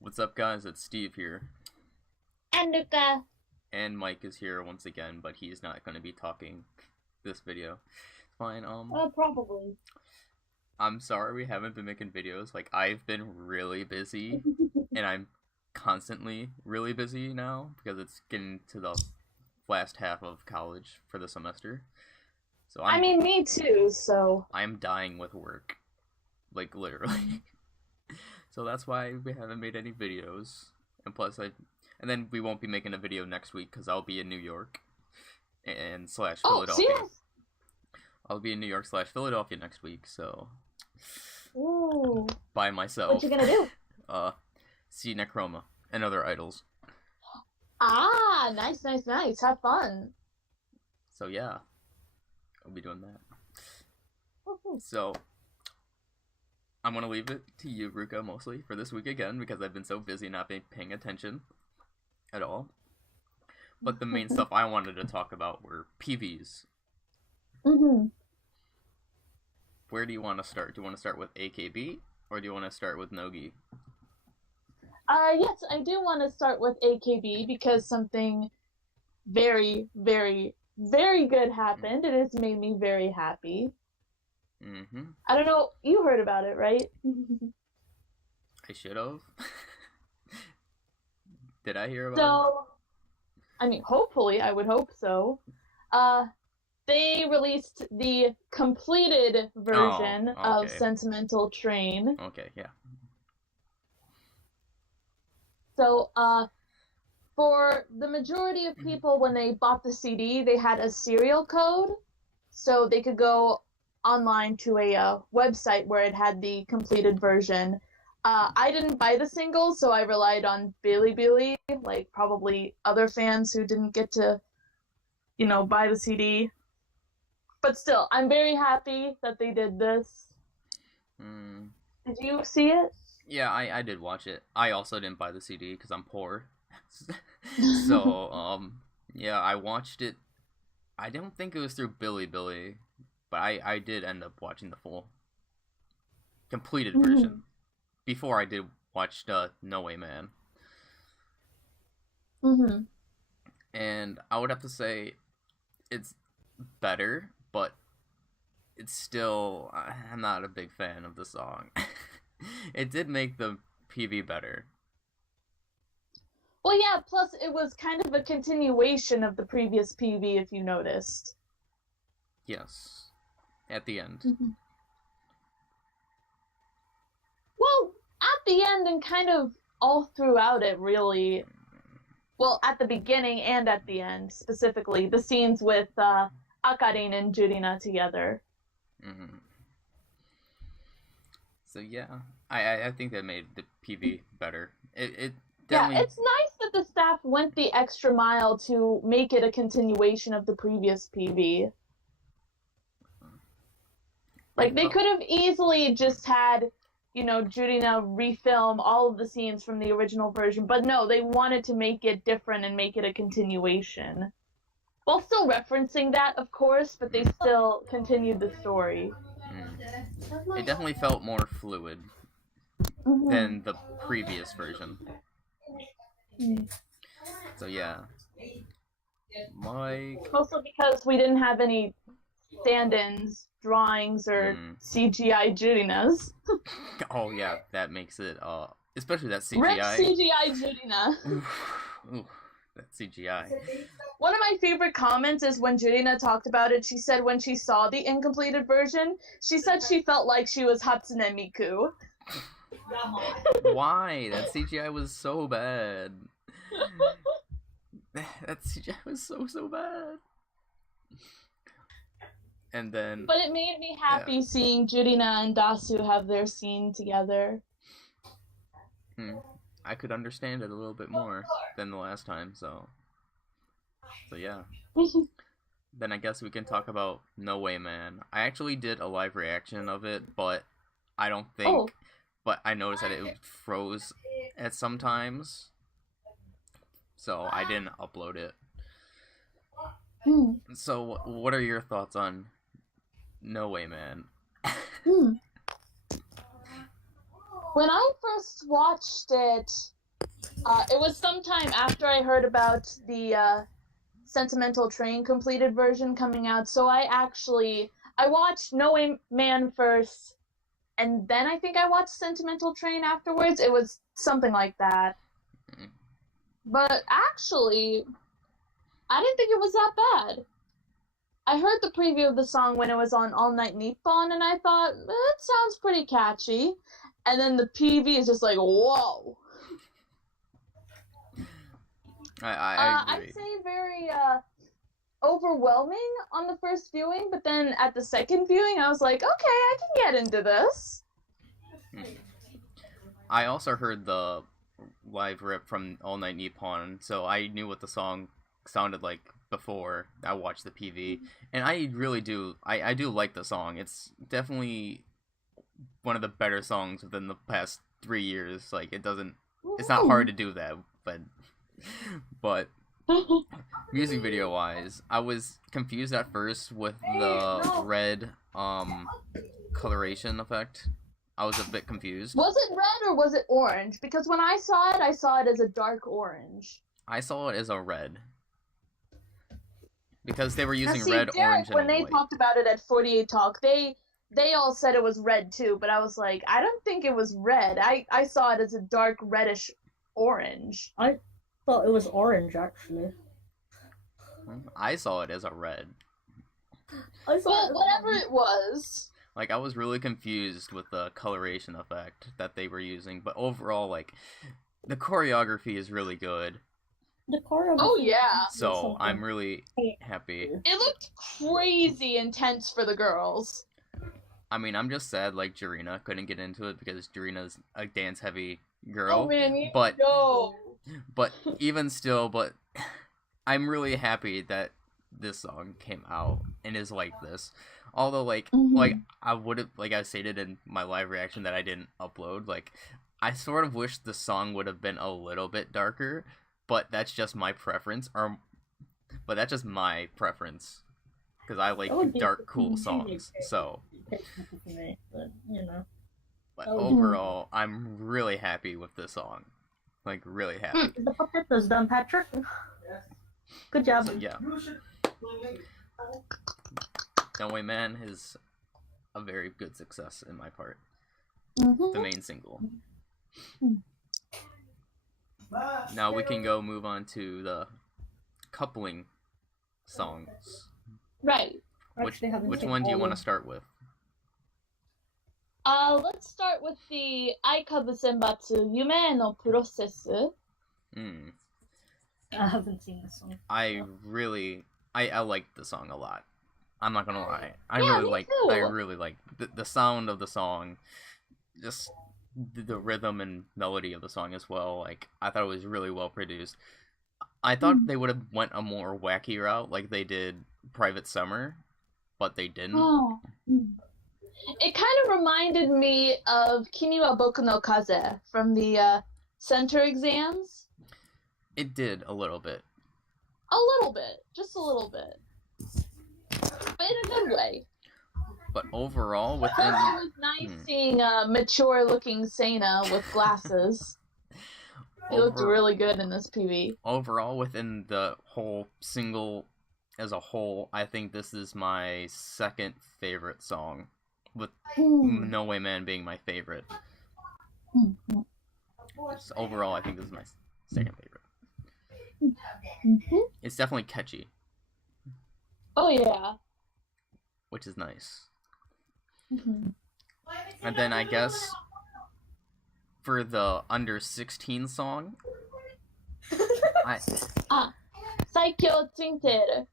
What's up, guys? It's Steve here, And Ruka. and Mike is here once again, but he's not going to be talking this video. Fine. Probably. I'm sorry we haven't been making videos. Like, I've been really busy, and I'm constantly really busy now because it's getting to the last half of college for the semester. So I mean, me too, so. I'm dying with work, like literally. So that's why we haven't made any videos. And plus, and then we won't be making a video next week because I'll be in New York and slash Oh, Philadelphia. serious? I'll be in New York slash Philadelphia next week, so Ooh. by myself. What you gonna do? See Necroma and other idols. Ah, nice. Have fun. So yeah, I'll be doing that. So I'm gonna leave it to you, Ruka, mostly for this week again because I've been so busy not paying attention at all. But the main stuff I wanted to talk about were PVs. Where do you want to start? Do you want to start with AKB or do you want to start with Nogi? Yes, I do want to start with AKB because something very, very, very good happened, and it's made me very happy. I don't know, you heard about it, right? I should have. Did I hear about it? So, I mean, hopefully, I would hope so. They released the completed version of Sentimental Train. Okay, yeah. So, for the majority of people, when they bought the CD, they had a serial code, so they could go online to a website where it had the completed version. I didn't buy the single, so I relied on Bilibili, like probably other fans who didn't get to, buy the CD. But still, I'm very happy that they did this. Did you see it? Yeah, I did watch it. I also didn't buy the CD because I'm poor. So, yeah, I watched it. I don't think it was through Bilibili, but I did end up watching the full completed version before I did watch No Way Man. And I would have to say it's better, but it's still, I'm not a big fan of the song. It did make the PV better. Well, yeah, plus it was kind of a continuation of the previous PV, if you noticed. Yes. At the end. Well, at the end and kind of all throughout it, really. Well, at the beginning and at the end, specifically. The scenes with Akarin and Jurina together. So yeah, I think that made the PV better. It definitely... Yeah, it's nice that the staff went the extra mile to make it a continuation of the previous PV. Like, they could have easily just had, Jurina refilm all of the scenes from the original version, but no, they wanted to make it different and make it a continuation. While still referencing that, of course, but they still continued the story. It definitely felt more fluid than the previous version. So yeah. Mike. Mostly because we didn't have any stand-ins, drawings, or CGI Jurinas. Oh yeah, that makes it, especially that CGI. Rip CGI Jurina. Ooh, that CGI. One of my favorite comments is when Jurina talked about it, she said when she saw the incompleted version, she said she felt like she was Hatsune Miku. Why? That CGI was so bad. That CGI was so bad. And then... But it made me happy seeing Jurina and Dasu have their scene together. I could understand it a little bit more than the last time, so yeah. Then I guess we can talk about No Way Man. I actually did a live reaction of it, but I don't think... But I noticed that it froze at some times, so I didn't upload it. So what are your thoughts on No Way Man? When I first watched it, it was sometime after I heard about the Sentimental Train completed version coming out, so I watched No Way Man first, and then I think I watched Sentimental Train afterwards. It was something like that. But actually, I didn't think it was that bad. I heard the preview of the song when it was on All Night Nippon, and I thought, it sounds pretty catchy. And then the PV is just like, whoa. I agree. I'd say very overwhelming on the first viewing, but then at the second viewing, I was like, okay, I can get into this. I also heard the live rip from All Night Nippon, so I knew what the song sounded like before I watched the PV, and I really do. I do like the song. It's definitely one of the better songs within the past 3 years. Like, it's not hard to do that, but music video wise, I was confused at first with the red coloration effect. I was a bit confused. Was it red or was it orange? Because when I saw it as a dark orange. I saw it as a red. Because they were using Derek, orange, and when they white. talked about it at 48 Talk, they all said it was red too, but I was like, I don't think it was red. I saw it as a dark reddish orange. I thought it was orange, actually. I saw it as a red. Well, whatever it was. Like, I was really confused with the coloration effect that they were using, but overall, like, the choreography is really good. The choreography. Oh, yeah. So, I'm really happy. It looked crazy intense for the girls. I mean, I'm just sad, like, Jirina couldn't get into it because Jirina's a dance-heavy girl. Oh, man, but even still, I'm really happy that this song came out and is like this. Although, like, I would have, like I stated in my live reaction that I didn't upload, like, I sort of wish the song would have been a little bit darker, but that's just my preference, but that's just my preference, because I like dark, cool songs, so. But, you know. But overall, I'm really happy with this song. Like, really happy. The puppet is done, Patrick. Good job. So, yeah. No Way Man is a very good success in my part. The main single. Now we can move on to the coupling songs. Right. Which one do you want to start with? Let's start with the Aikabu Senbatsu Yume no Process. I haven't seen this song. I like the song a lot. I'm not gonna lie. I really like the sound of the song, just the rhythm and melody of the song as well. Like, I thought it was really well produced. I thought they would have went a more wacky route like they did Private Summer, but they didn't. Oh. It kind of reminded me of Kimi wa Boku no Kaze from the center exams. It did a little bit. A little bit. Just a little bit. But in a good way. But overall, within... It was nice seeing a mature-looking Seina with glasses. He looked really good in this PV. Overall, within the whole single as a whole, I think this is my second favorite song, with No Way Man being my favorite. So overall, I think this is my second favorite. It's definitely catchy. Oh, yeah. Which is nice. And then I guess for the under 16 song, Saikyo Tsuiteru.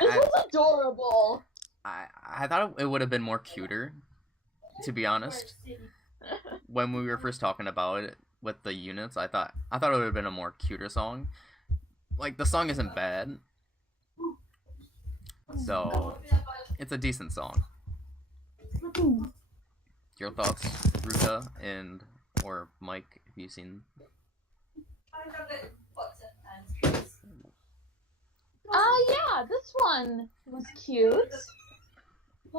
This was adorable. I thought it would have been more cuter, to be honest. When we were first talking about it with the units, I thought it would have been a more cuter song. Like, the song isn't bad, so it's a decent song. Your thoughts, Ruka or Mike, have you seen? Yeah, this one was cute.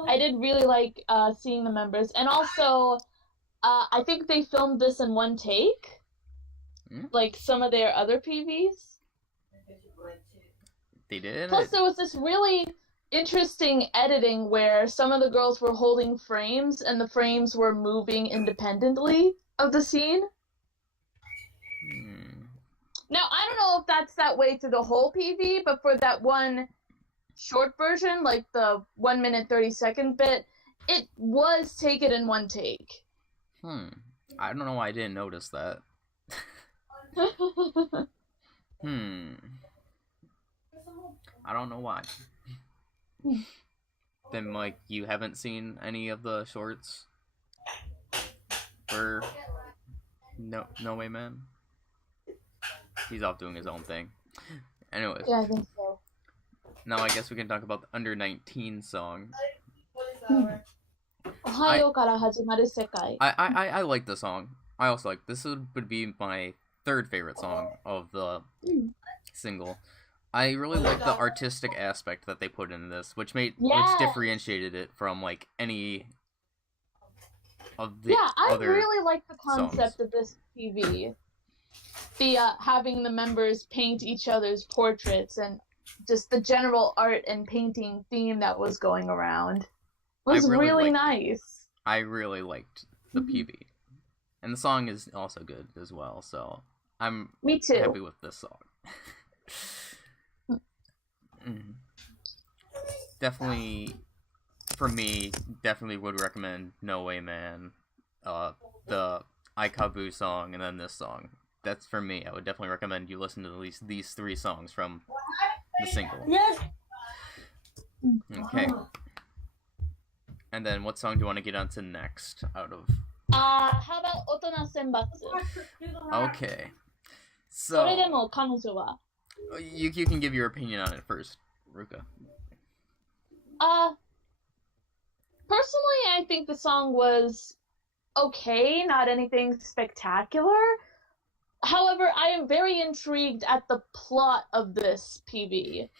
I did really like seeing the members, and also I think they filmed this in one take, like some of their other PVs. They did. Plus, there was this really interesting editing where some of the girls were holding frames and the frames were moving independently of the scene. Now, I don't know if that's that way through the whole PV, but for that one short version, like the 1 minute 30-second bit, it was taken in one take. I don't know why I didn't notice that. I don't know why. Then, like, you haven't seen any of the shorts for No Way Man? He's off doing his own thing. Anyways. Yeah, I think so. Now I guess we can talk about the under 19 song. Ohayo kara hajimaru sekai. I like the song. I also like this would be my third favorite song of the single. I really like the artistic aspect that they put into this, which which differentiated it from like any of the I other really like the concept songs. of this PV. The having the members paint each other's portraits and just the general art and painting theme that was going around was really nice. I really liked the PV. And the song is also good as well, so I'm happy with this song. Definitely, for me, definitely would recommend No Way Man, the AKB song, and then this song. That's for me. I would definitely recommend you listen to at least these 3 songs from the single. Yes. Okay. And then what song do you want to get on to next out of? How about Otona Senbatsu? Okay. So, you can give your opinion on it first, Ruka. Personally, I think the song was okay, not anything spectacular. However, I am very intrigued at the plot of this PV,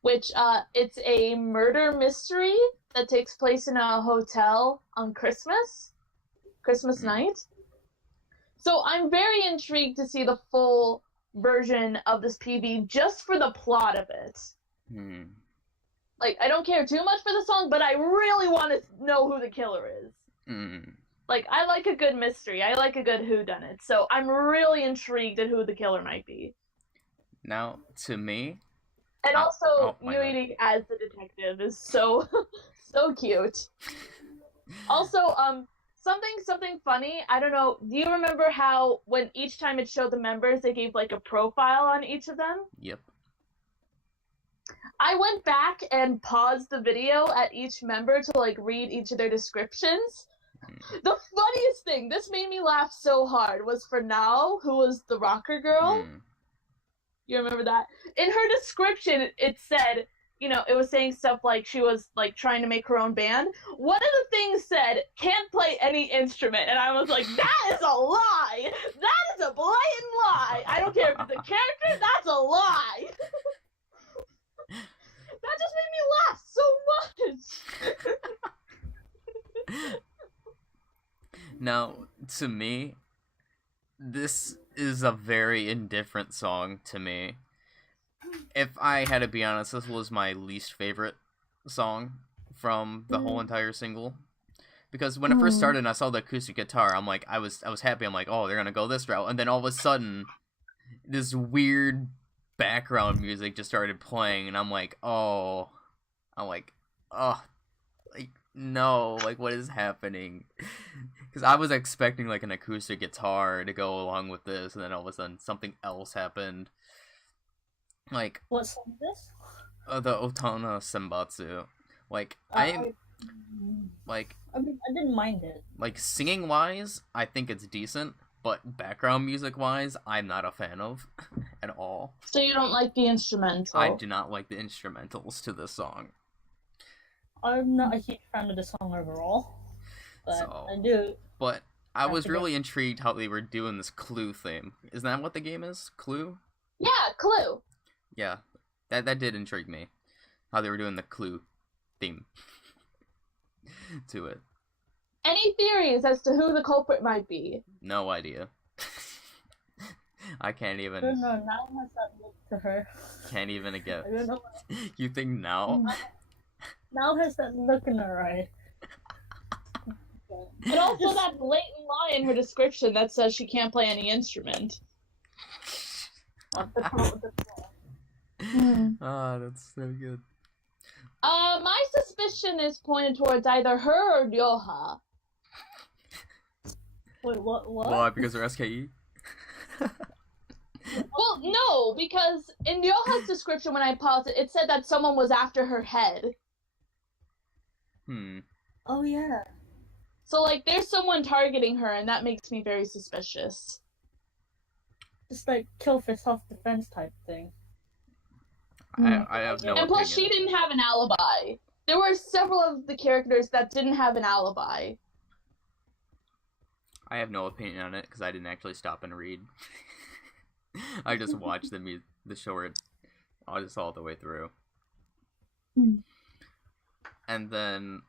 which it's a murder mystery that takes place in a hotel on Christmas night. So I'm very intrigued to see the full version of this PV just for the plot of it. Like, I don't care too much for the song, but I really want to know who the killer is. Like, I like a good mystery. I like a good whodunit. So I'm really intrigued at who the killer might be. Now, to me... And also, Yuri as the detective is so, so cute. Also, something funny, I don't know, do you remember how when each time it showed the members, they gave, like, a profile on each of them? Yep. I went back and paused the video at each member to, like, read each of their descriptions. The funniest thing, this made me laugh so hard, was for Nao, who was the rocker girl. You remember that? In her description, it said, you know, it was saying stuff like she was, like, trying to make her own band. One of the things said, can't play any instrument. And I was like, that is a lie! That is a blatant lie! I don't care if it's a character, that's a lie! That just made me laugh so much! Now, to me, this is a very indifferent song to me. If I had to be honest, this was my least favorite song from the whole entire single. Because when it first started and I saw the acoustic guitar, I'm like, I was happy. I'm like, oh, they're gonna go this route. And then all of a sudden, this weird background music just started playing, and I'm like, like, no, like, what is happening? Because I was expecting, like, an acoustic guitar to go along with this, and then all of a sudden something else happened. Like, what song is this? The Otona Senbatsu. Like, I mean, I didn't mind it. Like, singing-wise, I think it's decent, but background music-wise, I'm not a fan of at all. So you don't like the instrumental? I do not like the instrumentals to this song. I'm not a huge fan of the song overall, but I do. But I was really intrigued how they were doing this Clue theme. Isn't that what the game is? Clue? Yeah, Clue. Yeah, that did intrigue me. How they were doing the Clue theme to it. Any theories as to who the culprit might be? No idea. I can't even. I don't know. Now has that look to her. Can't even guess. I don't know. You think now? Now has that look in her eye. And also that blatant lie in her description that says she can't play any instrument. Ah, that's so good. My suspicion is pointed towards either her or Ryoha. Wait, what? Why? Because they're SKE? Well, no, because in Ryoha's description when I paused it, it said that someone was after her head. Oh, yeah. So, like, there's someone targeting her, and that makes me very suspicious. Just like kill for self-defense type thing. I have no And plus, opinion. she didn't have an alibi. There were several of the characters that didn't have an alibi. I have no opinion on it because I didn't actually stop and read. I just watched the short all the way through. And then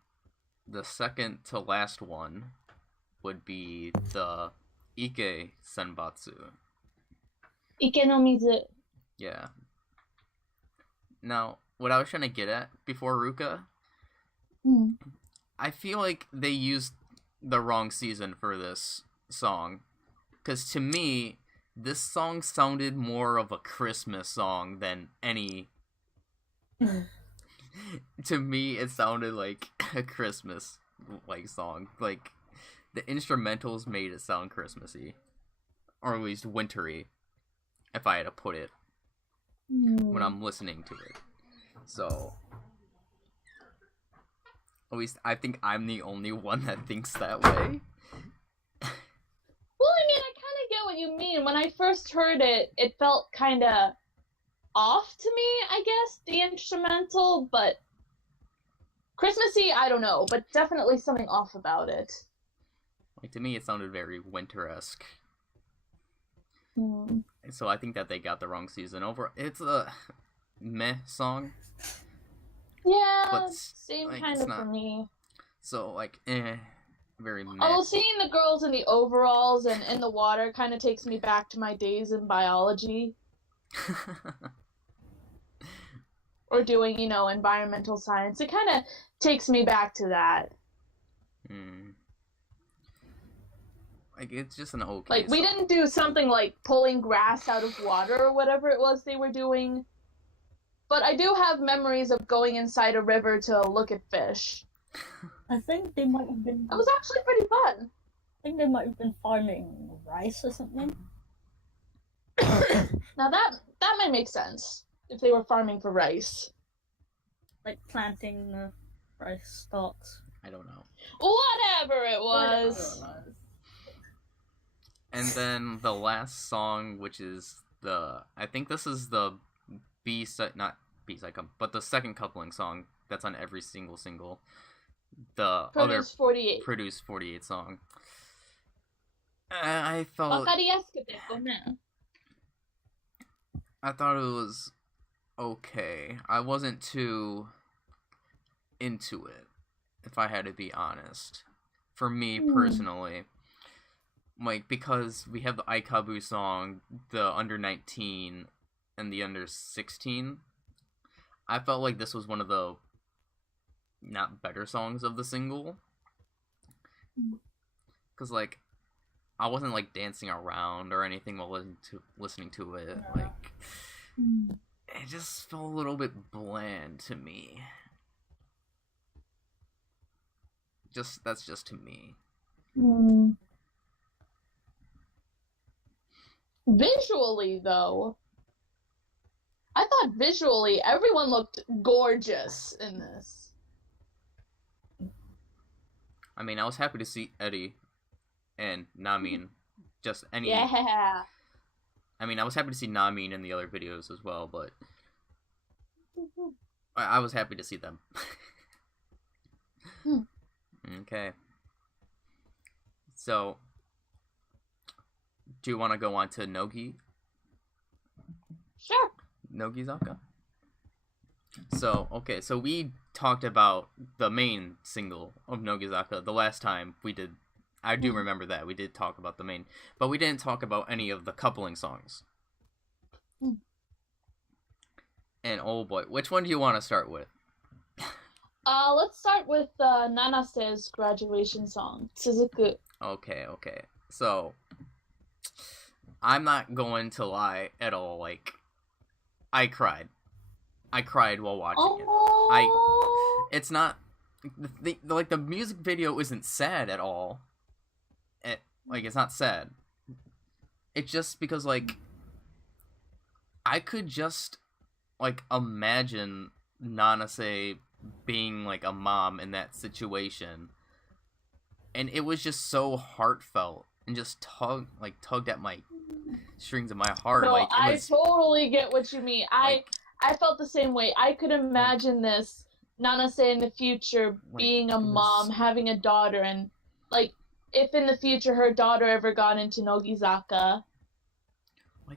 the second to last one would be the Ike Senbatsu. Ike no Mizu. Yeah. Now, what I was trying to get at before Ruka, I feel like they used the wrong season for this song. Because to me, this song sounded more of a Christmas song than any... To me, it sounded like a Christmas song. Like, the instrumentals made it sound Christmassy. Or at least wintry, if I had to put it, when I'm listening to it. So, at least I think I'm the only one that thinks that way. Well, I mean, I kind of get what you mean. When I first heard it, it felt kind of off to me, I guess, the instrumental, but Christmassy, I don't know, but definitely something off about it. Like, to me, it sounded very winter-esque. So I think that they got the wrong season over. It's a meh song. Yeah, but, same like, kind it's of not... for me. So, like, very meh. Although seeing the girls in the overalls and in the water kind of takes me back to my days in biology. Or doing, environmental science. It kind of takes me back to that. Like, it's just an okay Like, we song. didn't do something like pulling grass out of water or whatever it was they were doing. But I do have memories of going inside a river to look at fish. I think they might have been... That was actually pretty fun. I think they might have been farming rice or something. Now that might make sense. If they were farming for rice. Like planting the rice stalks. I don't know. Whatever it was. And then the last song, which is I think this is the B-side, not B-side, but the second coupling song that's on every single. The Produce 48. Produce 48 song. I thought it was okay. I wasn't too into it, if I had to be honest. For me, personally. Like, because we have the AKB song, the under 19, and the under 16. I felt like this was one of the not better songs of the single. Because, like, I wasn't, like, dancing around or anything while listening to it. Like, it just felt a little bit bland to me. That's just to me. Visually, though, I thought visually everyone looked gorgeous in this. I mean, I was happy to see Eddie and Namin. Just any... Yeah. I mean, I was happy to see Namin in the other videos as well, but... I was happy to see them. Okay. So... Do you want to go on to Nogi? Sure. Nogi Zaka? So, okay, so we talked about the main single of Nogizaka the last time we did. I do remember that. We did talk about the main. But we didn't talk about any of the coupling songs. And oh boy, which one do you want to start with? Let's start with Nanase's graduation song, Tsuzuku. Okay. So, I'm not going to lie at all. Like, I cried. I cried while watching it. It's not the music video isn't sad at all. It's not sad. It's just because like I could just like imagine Nanase being like a mom in that situation, and it was just so heartfelt and just tugged at my strings of my heart. No, like I totally get what you mean. I felt the same way. I could imagine this Nanase in the future being a mom, having a daughter, and like if in the future her daughter ever got into Nogizaka.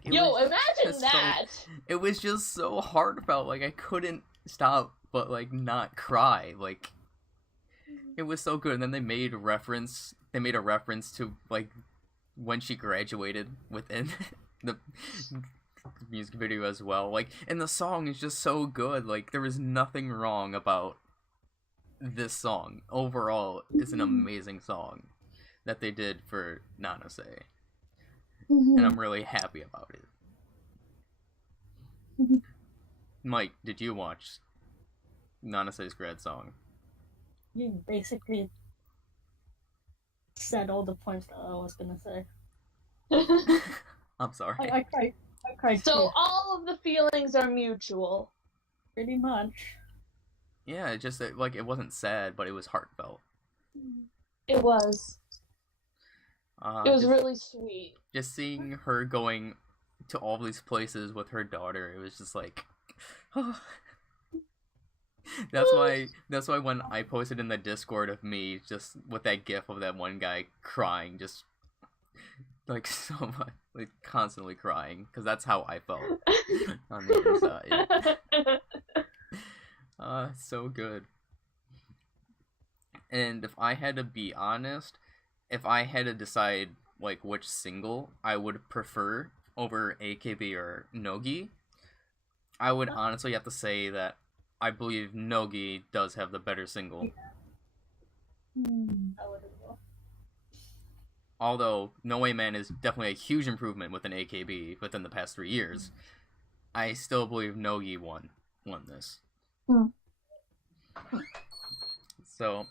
Imagine that! It was just so heartfelt. Like I couldn't stop but like not cry. Like it was so good. And then they made a reference to like when she graduated within the music video as well. Like, and the song is just so good. Like there was nothing wrong about this song. Overall, it's an amazing song that they did for Nanase. And I'm really happy about it. Mike, did you watch Nanase's grad song? You basically said all the points that I was gonna say. I'm sorry. I cried. So too. all of the feelings are mutual. Pretty much. Yeah, it just like it wasn't sad, but it was heartfelt. It was. It was really sweet. Just seeing her going to all these places with her daughter, it was just like, oh. That's why when I posted in the Discord of me just with that gif of that one guy crying, just like so much, like constantly crying, because that's how I felt on the inside. So good. And if I had to be honest, if I had to decide like which single I would prefer over AKB or Nogi, I would honestly have to say that I believe Nogi does have the better single. Although No Way Man is definitely a huge improvement within AKB within the past 3 years, I still believe Nogi won this. So,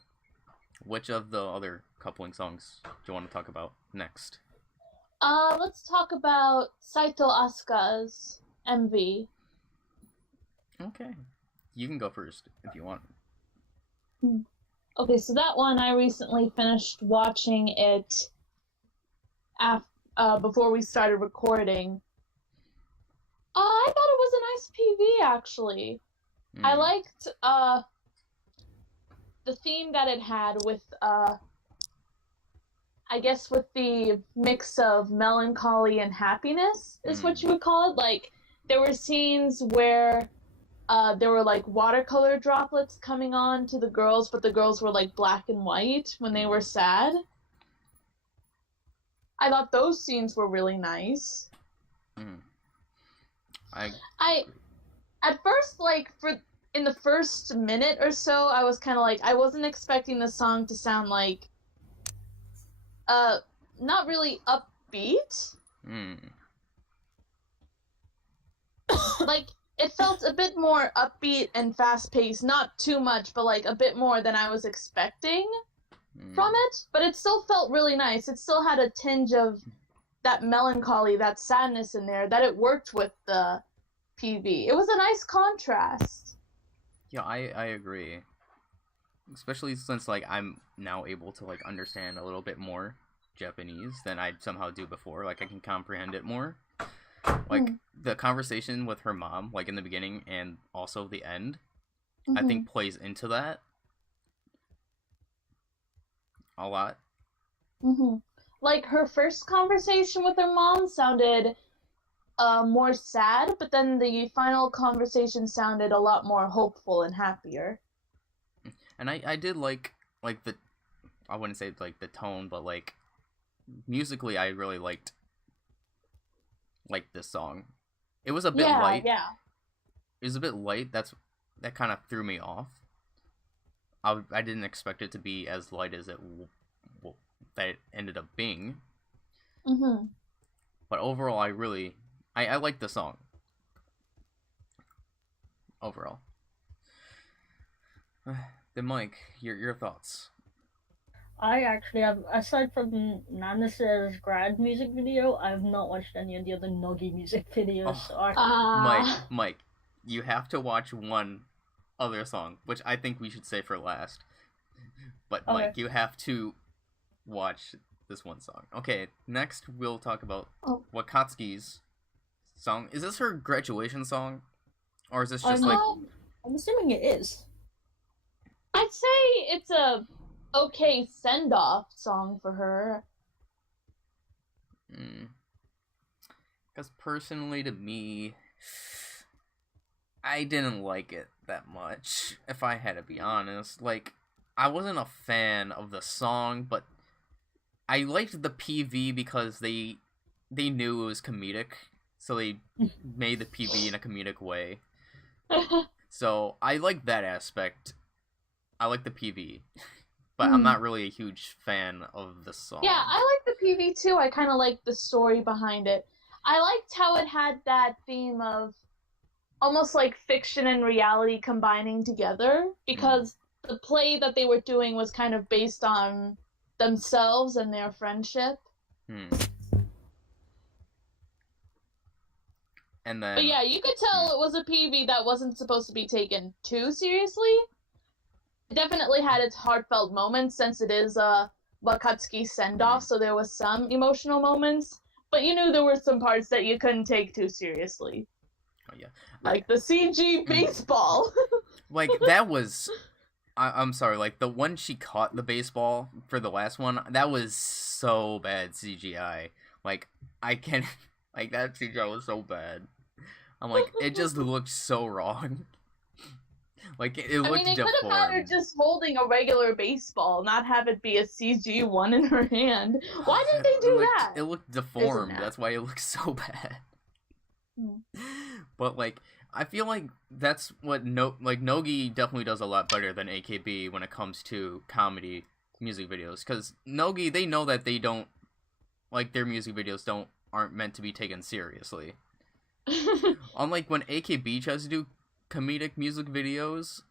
which of the other coupling songs do you want to talk about next? Let's talk about Saito Asuka's MV. Okay. You can go first if you want. Okay, so that one I recently finished watching it before we started recording. I thought it was a nice PV, actually. I liked the theme that it had with I guess with the mix of melancholy and happiness is what you would call it. Like there were scenes where there were like watercolor droplets coming on to the girls, but the girls were like black and white when they were sad. I thought those scenes were really nice. I at first, like in the first minute or so, I was kind of like, I wasn't expecting the song to sound like not really upbeat. Like it felt a bit more upbeat and fast-paced, not too much, but like a bit more than I was expecting from it. But it still felt really nice. It still had a tinge of that melancholy, that sadness in there, that it worked with the PV. It was a nice contrast. Yeah, I agree. Especially since like I'm now able to like understand a little bit more Japanese than I somehow do before. Like I can comprehend it more. Like the conversation with her mom, like in the beginning and also the end, I think plays into that a lot. Like her first conversation with her mom sounded more sad, but then the final conversation sounded a lot more hopeful and happier. And I did like the, I wouldn't say like the tone, but like musically I really liked this song. It was a bit light. Yeah. It was a bit light. That kind of threw me off. I didn't expect it to be as light as that it ended up being. Mm-hmm. But overall, I like the song. Overall. Then Mike, your thoughts. I actually have, aside from Nana's grad music video, I have not watched any of the other Nogi music videos. Oh, So Mike, you have to watch one other song, which I think we should say for last. But Okay. Mike, you have to watch this one song. Okay, next we'll talk about Wakatsuki's song. Is this her graduation song? Or is this just I'm assuming it is. I'd say it's a okay send-off song for her. Because personally to me, I didn't like it that much, if I had to be honest. Like, I wasn't a fan of the song, but I liked the PV because they knew it was comedic, so they made the PV in a comedic way. So I like that aspect. I like the PV, but I'm not really a huge fan of the song. Yeah, I like the PV too. I kind of like the story behind it. I liked how it had that theme of almost like fiction and reality combining together, because the play that they were doing was kind of based on themselves and their friendship. And then, but yeah, you could tell it was a PV that wasn't supposed to be taken too seriously. It definitely had its heartfelt moments, since it is Wakatsuki's send-off, so there was some emotional moments. But you knew there were some parts that you couldn't take too seriously. Oh yeah, like the CG baseball. Like that was, I'm sorry, like the one she caught the baseball for the last one, that was so bad CGI. Like I can't, like that CGI was so bad. I'm like, it just looked so wrong. Like it looked they deformed. could have had her just holding a regular baseball, not have it be a CG one in her hand. Why didn't they do that? It looked deformed. That's why it looked so bad. But like, I feel like that's what Nogi definitely does a lot better than AKB when it comes to comedy music videos. Because Nogi, they know that they don't, like, their music videos aren't meant to be taken seriously. Unlike when AKB tries to do comedic music videos,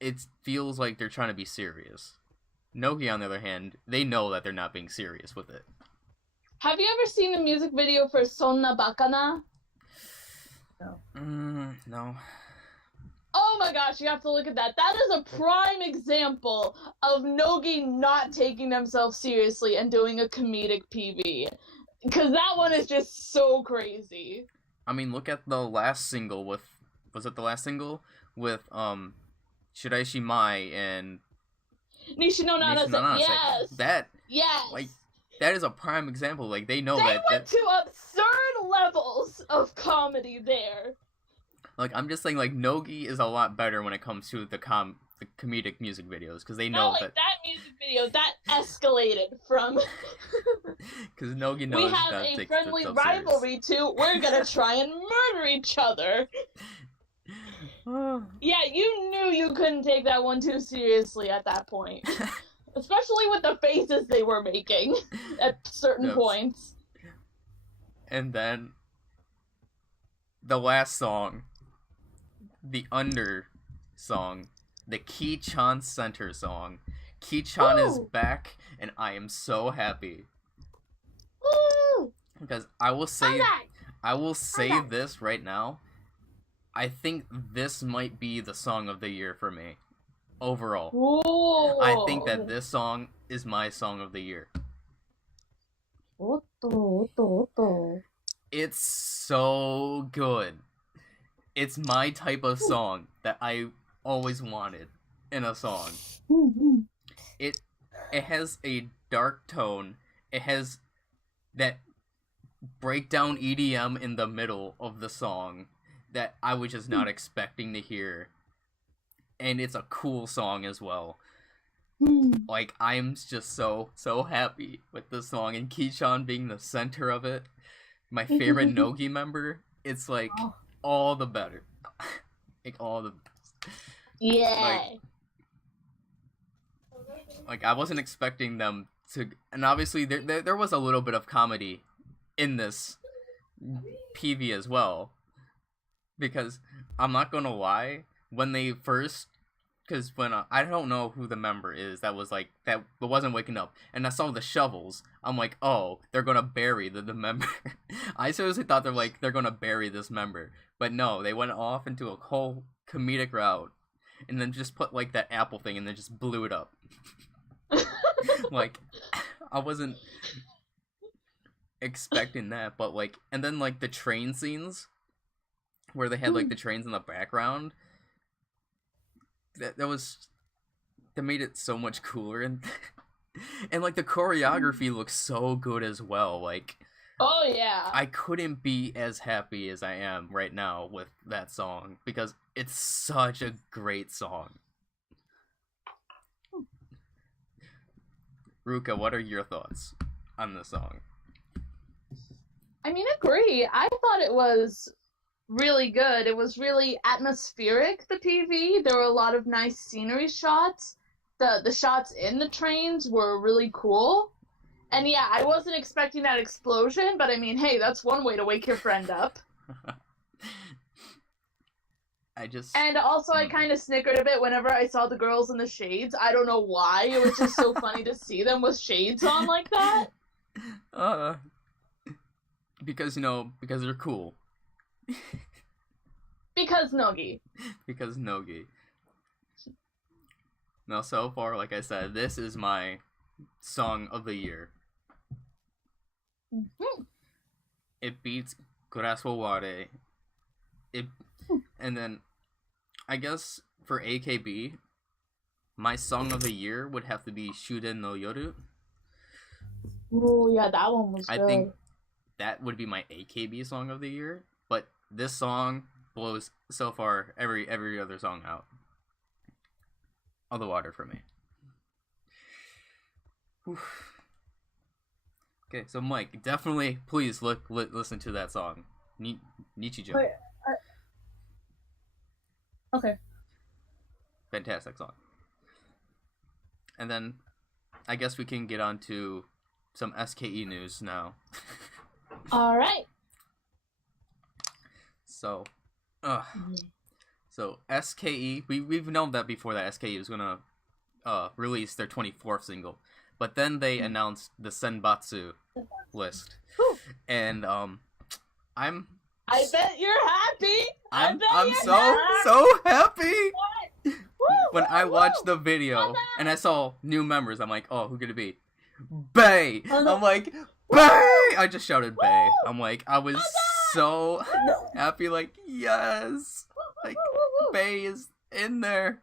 it feels like they're trying to be serious. Nogi, on the other hand, they know that they're not being serious with it. Have you ever seen the music video for Sonna Bakana? No. Oh my gosh, you have to look at that. That is a prime example of Nogi not taking themselves seriously and doing a comedic PV. Because that one is just so crazy. I mean, look at the last single with... Was it the last single? With, Shiraishi Mai and... Nishino Nanase. Yes! That... Yes! Like, that is a prime example. Like, they know they that... They went to absurd levels of comedy there. Like, I'm just saying, like, Nogi is a lot better when it comes to the comedic music videos, because they know that music video, that escalated from... Because Nogi knows we have a friendly rivalry too. We're gonna try and murder each other. Yeah, you knew you couldn't take that one too seriously at that point. Especially with the faces they were making at certain points. And then the last song, the under song, the Ki-chan center song. Ki-chan is back, and I am so happy. Woo! Because I will say this right now. I think this might be the song of the year for me. Overall. Whoa. I think that this song is my song of the year. It's so good. It's my type of song that I always wanted in a song. It has a dark tone. It has that breakdown EDM in the middle of the song that I was just not expecting to hear. and it's a cool song as well. Hmm. Like, I'm just so happy with this song, and Keechan being the center of it. My favorite Nogi member. It's like all the better. Like all the best. Yeah. Like I wasn't expecting them to, and obviously there was a little bit of comedy in this PV as well, because I'm not gonna lie, when they first, because when I don't know who the member is that was like that wasn't waking up, and I saw the shovels, I'm like, oh, they're gonna bury the member. I seriously thought they're gonna bury this member, but no, they went off into a whole comedic route, and then just put like that apple thing, and then just blew it up. Like, I wasn't expecting that, but like, and then like the train scenes where they had like the trains in the background, that made it so much cooler, and and like the choreography looks so good as well. Like, oh yeah, I couldn't be as happy as I am right now with that song, because it's such a great song. Ruka, what are your thoughts on this song? I mean, agree. I thought it was really good. It was really atmospheric, the PV. There were a lot of nice scenery shots. The shots in the trains were really cool. And yeah, I wasn't expecting that explosion, but I mean, hey, that's one way to wake your friend up. And also, I kind of snickered a bit whenever I saw the girls in the shades. I don't know why. It was just so funny to see them with shades on like that. Because they're cool. Because Nogi. Because Nogi. Now, so far, like I said, this is my song of the year. Mm-hmm. It beats Corazon Ware. And then, I guess, for AKB, my song of the year would have to be Shuden no Yoru. Oh, yeah, that one was good. I think that would be my AKB song of the year, but this song blows, so far, every other song out of the water for me. Whew. Okay, so Mike, definitely, please listen to that song. Nichijou. Wait, okay. Fantastic song. And then, I guess we can get on to some SKE news now. Alright. So SKE, we've known that before that SKE was gonna release their 24th single, but then they announced the Senbatsu list, and I bet you're happy. I'm so happy. When I watched the video and I saw new members, I'm like, oh, who could it be? Bae! I'm like, Bae! I just shouted Bae. I'm like, I was so happy, like, yes! Like, Bae is in there.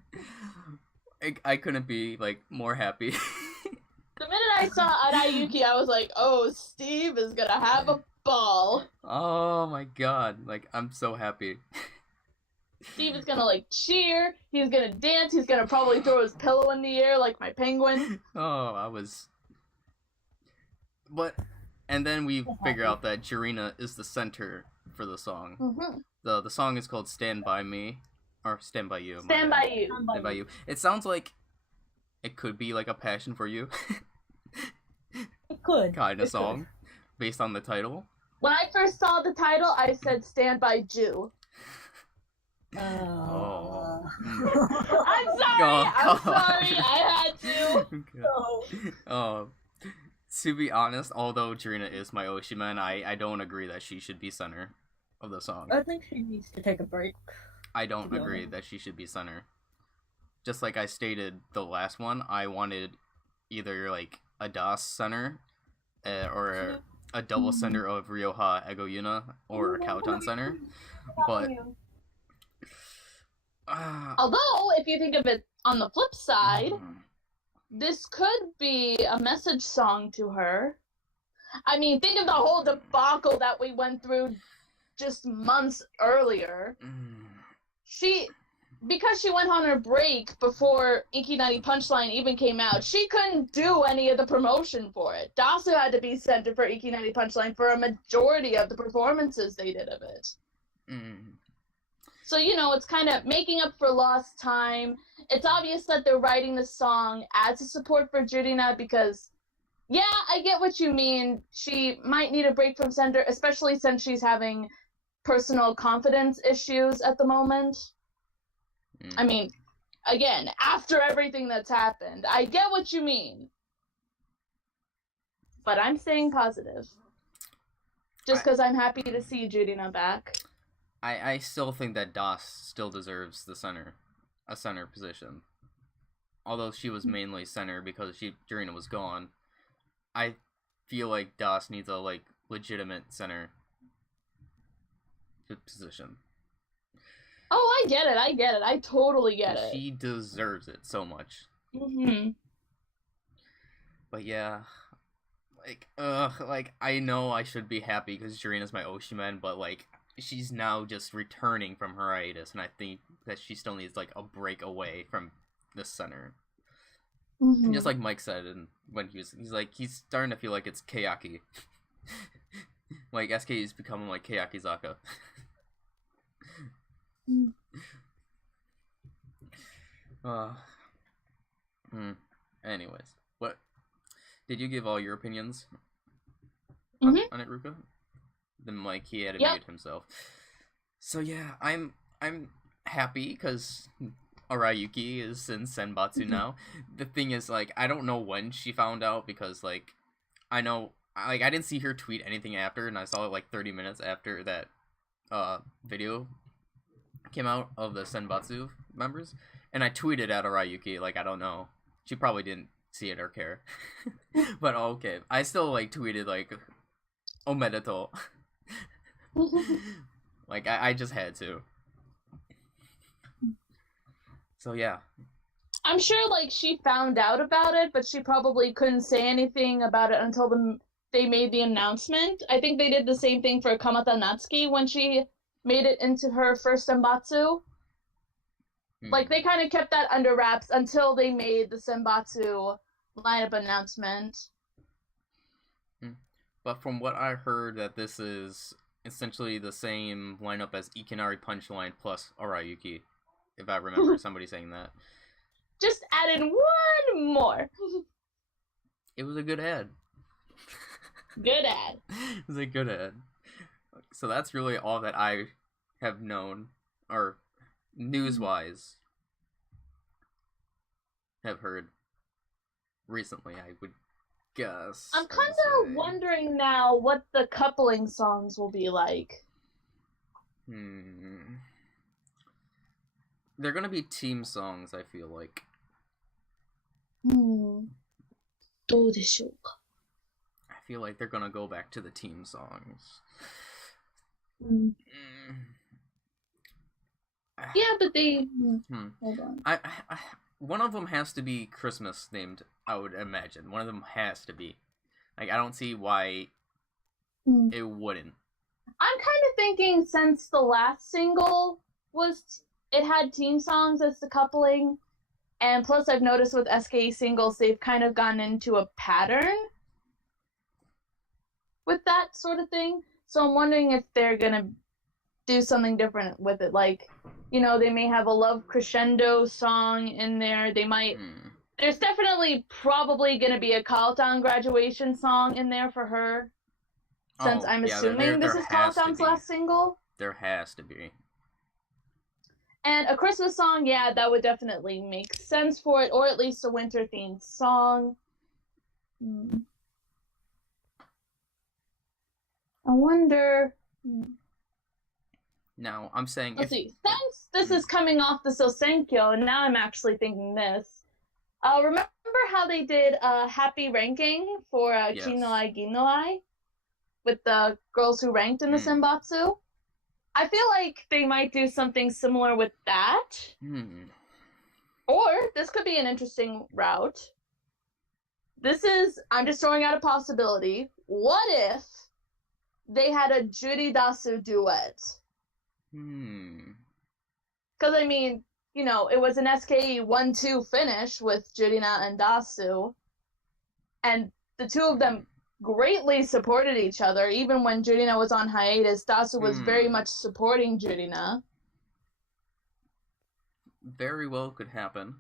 I couldn't be, like, more happy. The minute I saw Arayuki, I was like, oh, Steve is gonna have a ball. Oh my god, like, I'm so happy. Steve is gonna, like, cheer, he's gonna dance, he's gonna probably throw his pillow in the air like my penguin. Oh, But, and then we figure out that Jirina is the center for the song. Mm-hmm. The song is called Stand By Me, or Stand By You. Stand By You. Stand By You. It sounds like it could be like a Passion for You. It could. Kind of song, based on the title. When I first saw the title, I said Stand By Jew. Oh. I'm sorry, I had to. To be honest, although Jirina is my Oshiman, I don't agree that she should be center of the song. I think she needs to take a break. I don't agree that she should be center. Just like I stated the last one, I wanted either like a DOS center, or a double center of Ryoha Ego Yuna, or a Kautan center. But although, if you think of it on the flip side, this could be a message song to her. I mean, think of the whole debacle that we went through just months earlier. because she went on her break before Ikinari Punchline even came out, she couldn't do any of the promotion for it. Dasu had to be center for Ikinari Punchline for a majority of the performances they did of it. Mm. So, you know, it's kind of making up for lost time. It's obvious that they're writing the song as a support for Jurina because, yeah, I get what you mean. She might need a break from center, especially since she's having personal confidence issues at the moment. I mean, again, after everything that's happened, I get what you mean. But I'm staying positive. Just because I'm happy to see Jurina back. I still think that Das still deserves a center position. Although she was mainly center because Jurina was gone. I feel like Das needs a legitimate center position. Oh, I get it. I totally get it. She deserves it so much. Mm-hmm. But yeah, I know I should be happy because Jurina's my Oshiman, but she's now just returning from her hiatus, and I think that she still needs a break away from the center. Mm-hmm. Just like Mike said, and when he's starting to feel like it's Kayaki. SK is becoming like Kayaki Zaka. Anyways, what did you give all your opinions on it, Ruka? Then Mike, he had to mute himself. So yeah, I'm happy because Arayuki is in Senbatsu now. The thing is, I don't know when she found out because I know I didn't see her tweet anything after, and I saw it 30 minutes after that video came out of the Senbatsu members, and I tweeted at Arayuki I don't know, she probably didn't see it or care, but okay, I still tweeted omedetou. I just had to. So yeah, I'm sure she found out about it, but she probably couldn't say anything about it until they made the announcement. I think they did the same thing for Kamata Natsuki when she made it into her first Senbatsu. They kind of kept that under wraps until they made the Senbatsu lineup announcement. But from what I heard, that this is essentially the same lineup as Ikinari Punchline plus Arayuki, if I remember somebody saying that. Just add in one more. It was a good ad. Good ad. It was a good ad. So that's really all that I have known, or news-wise have heard recently, I would guess. I'm kind of wondering now what the coupling songs will be like. They're gonna be team songs, I feel like. どうでしょうか? I feel like they're gonna go back to the team songs. Yeah, but they... Hold on. I one of them has to be Christmas themed, I would imagine. One of them has to be. I don't see why it wouldn't. I'm kind of thinking since the last single it had team songs as the coupling, and plus I've noticed with SKE singles they've kind of gone into a pattern with that sort of thing. So I'm wondering if they're gonna do something different with it. They may have a love crescendo song in there. They might... There's definitely probably going to be a Kaotan graduation song in there for her. Since I'm assuming this is Kaotan's last single. There has to be. And a Christmas song, yeah, that would definitely make sense for it. Or at least a winter-themed song. I wonder... Now, I'm saying... Let's see. Since this is coming off the Sosenkyo, now I'm actually thinking this. Remember how they did Happy Ranking for Kinoai Ginoai? With the girls who ranked in the Senbatsu? I feel like they might do something similar with that. Or, this could be an interesting route. I'm just throwing out a possibility. What if they had a Juridasu duet? Because, it was an SKE 1-2 finish with Jurina and Dasu, and the two of them greatly supported each other. Even when Jurina was on hiatus, Dasu was very much supporting Jurina. Very well could happen.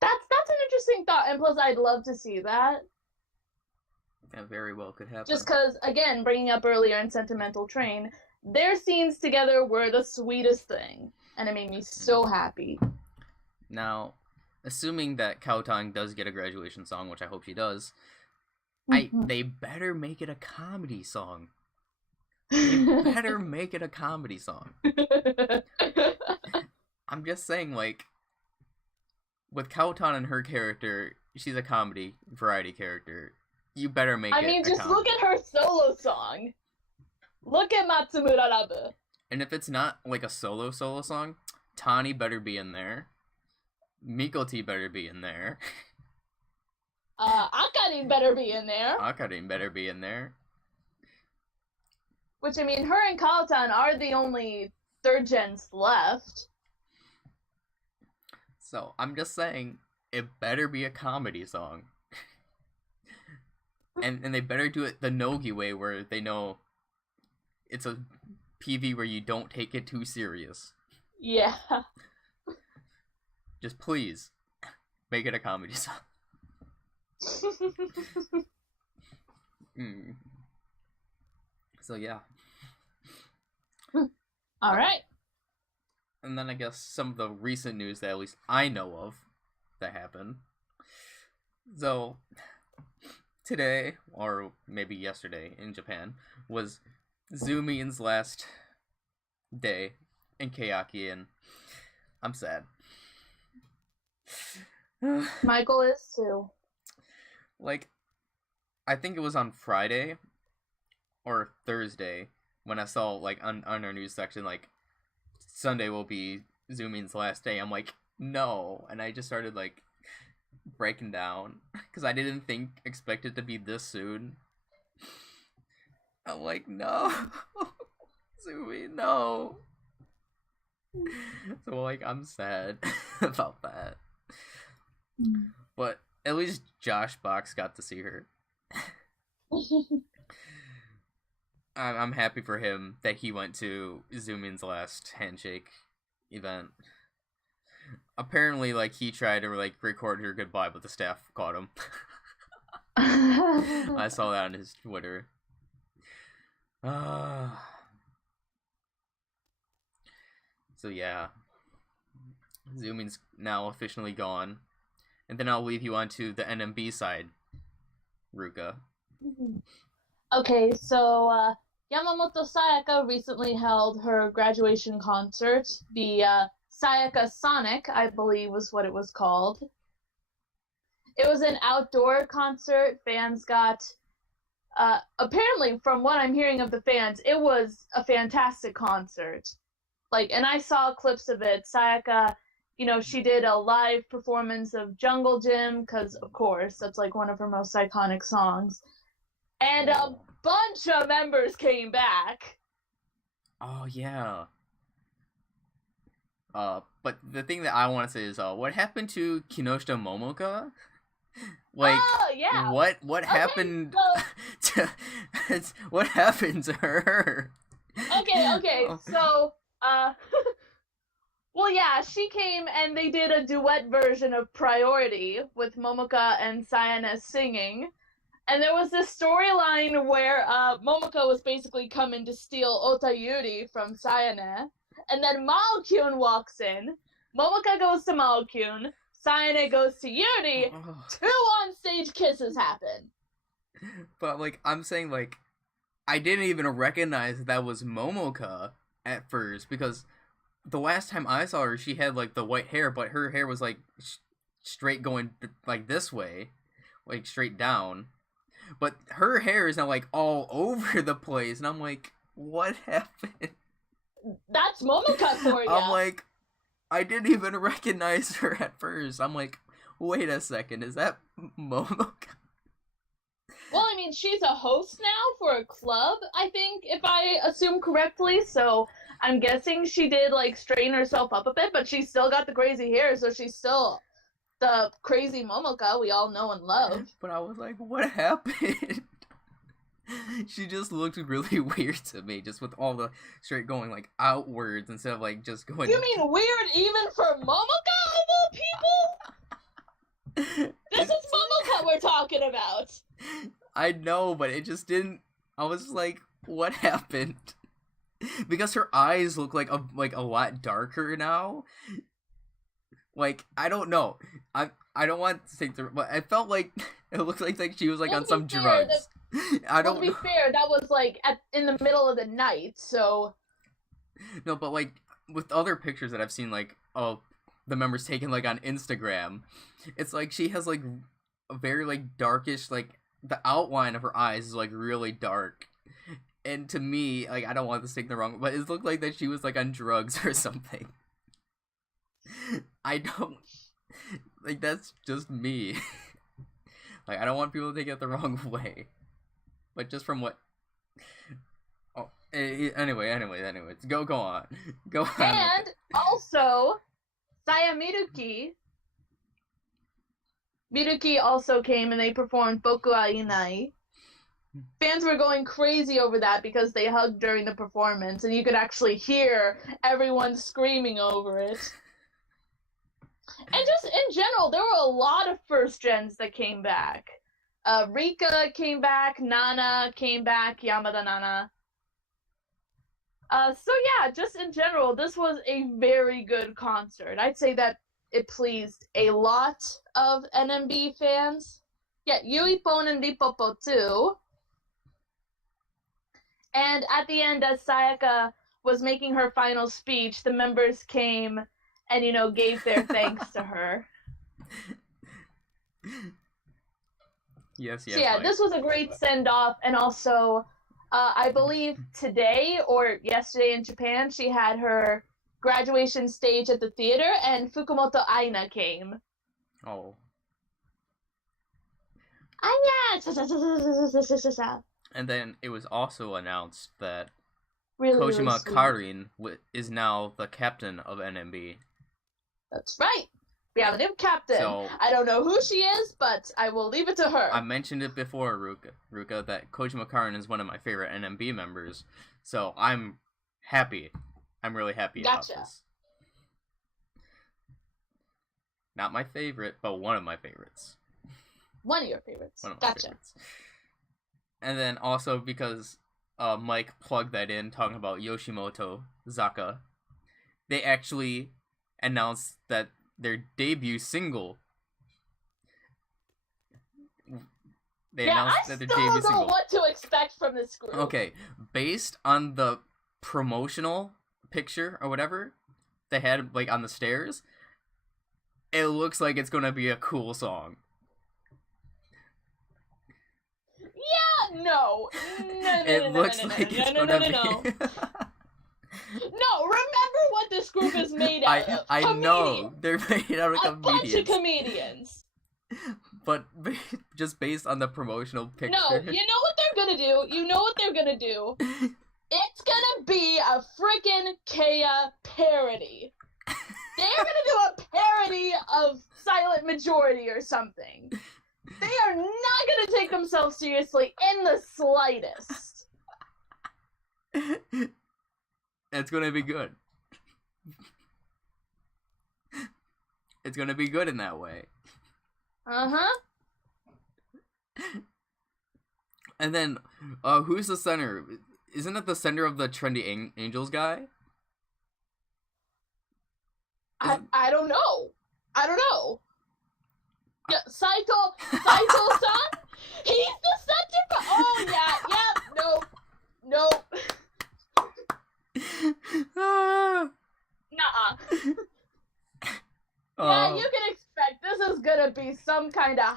That's an interesting thought, and plus I'd love to see that. That very well could happen. Just because, again, bringing up earlier in Sentimental Train, their scenes together were the sweetest thing, and it made me so happy. Now, assuming that Kaotang does get a graduation song, which I hope she does, they better make it a comedy song. They better make it a comedy song. I'm just saying, like, with Kaotan and her character, she's a comedy variety character. You better make it. I mean, just look at her solo song. Look at Matsumura Rabu. And if it's not like a solo song, Tani better be in there. Mikoti better be in there. Akarin better be in there. Akarin better be in there. Which, I mean, her and Kaotan are the only third gens left. So, I'm just saying, it better be a comedy song. and they better do it the Nogi way, where they know it's a PV where you don't take it too serious. Yeah. Just please, make it a comedy song. So, yeah. Alright. And then I guess some of the recent news that at least I know of that happened. So, today, or maybe yesterday in Japan, was Zumin's last day in Keyaki, and I'm sad. Michael is too. Like, I think it was on Friday or Thursday when I saw, like, on our news section, like, Sunday will be Zumin's last day. I'm like, no. And I just started, like, breaking down. Because I didn't expect it to be this soon. I'm like, no. Zumin, no. So, like, I'm sad about that. But at least Josh Box got to see her. I'm happy for him that he went to Zumin's last handshake event. Apparently, like, he tried to, like, record her goodbye, but the staff caught him. I saw that on his Twitter. So, yeah. Zumin's now officially gone. And then I'll leave you onto the NMB side, Ruka. Okay, so, Yamamoto Sayaka recently held her graduation concert. The Sayaka Sonic, I believe, was what it was called. It was an outdoor concert. Fans got, apparently, from what I'm hearing of the fans, it was a fantastic concert. Like, and I saw clips of it. Sayaka, she did a live performance of Jungle Gym, because, of course, that's, like, one of her most iconic songs. And a bunch of members came back. Oh, yeah. But the thing that I want to say is, what happened to Kinoshita Momoka? Like, oh, yeah. What happened what happened to her? Okay, so, well, yeah, she came and they did a duet version of Priority with Momoka and Sayane singing. And there was this storyline where Momoka was basically coming to steal Ota Yuri from Sayane. And then Mao-kyun walks in. Momoka goes to Mao-kyun. Sayane goes to Yuri. Two on-stage kisses happen. But, like, I'm saying, like, I didn't even recognize that was Momoka at first. Because the last time I saw her, she had, like, the white hair. But her hair was, like, straight going, like, this way. Like, straight down. But her hair is now, like, all over the place. And I'm like, what happened? That's Momoka for you. I'm like, I didn't even recognize her at first. I'm like, wait a second, is that Momoka? Well, I mean, she's a host now for a club, I think, if I assume correctly. So I'm guessing she did, like, straighten herself up a bit, but she still got the crazy hair, so she's still the crazy Momoka we all know and love. But I was like, what happened? She just looked really weird to me, just with all the straight going, like, outwards instead of, like, just going... You mean weird even for Momoka, of all people? This is Momoka we're talking about! I know, but it just didn't... I was like, what happened? Because her eyes look like a lot darker now. Like, I don't know. I don't want to take the... But I felt like it looked like she was, like, on some drugs. I don't know. To be fair, that was, like, in the middle of the night, so... No, but, like, with other pictures that I've seen, like, of the members taken, like, on Instagram, it's like she has, like, a very, like, darkish, like, the outline of her eyes is, like, really dark. And to me, like, I don't want this to take the wrong... But it looked like that she was, like, on drugs or something. I don't... Like, that's just me. Like, I don't want people to take it the wrong way. But just from what... Oh, anyways. Go on. Go on. And also, Saya Miruki also came and they performed Boku wa Inai. Fans were going crazy over that because they hugged during the performance, and you could actually hear everyone screaming over it. And just in general, there were a lot of first gens that came back. Rika came back, Nana came back, Yamada Nana. So yeah, just in general, this was a very good concert. I'd say that it pleased a lot of NMB fans. Yeah, Yuipon and Lipopo too. And at the end, as Sayaka was making her final speech, the members came and, gave their thanks to her. Yes. So yeah, this was a great send-off, and also, I believe today or yesterday in Japan, she had her graduation stage at the theater, and Fukumoto Aina came. Oh. Aina! And then it was also announced that Kojima Karin is now the captain of NMB. That's right. We have a new captain. So, I don't know who she is, but I will leave it to her. I mentioned it before, Ruka, that Kojima Karin is one of my favorite NMB members. So I'm happy. I'm really happy about this. Not my favorite, but one of my favorites. One of your favorites. One of my favorites. And then also because Mike plugged that in, talking about Yoshimoto Zaka, they actually announced that their debut single. I still don't know what to expect from this group. Okay, based on the promotional picture or whatever they had, like, on the stairs, it looks like it's gonna be a cool song. Yeah, no. It looks like it's gonna be. No, remember what this group is made out of. I know. They're made out of comedians. A bunch of comedians. But just based on the promotional picture. No, you know what they're gonna do? It's gonna be a freaking Kea parody. They're gonna do a parody of Silent Majority or something. They are not gonna take themselves seriously in the slightest. It's gonna be good. It's gonna be good in that way. Uh-huh. And then, who's the center? Isn't it the center of the Trendy Angels guy? I don't know. Yeah, Saito-san? He's the center for... Oh, yeah, nope. Nuh-uh. Yeah, you can expect this is gonna be some kind of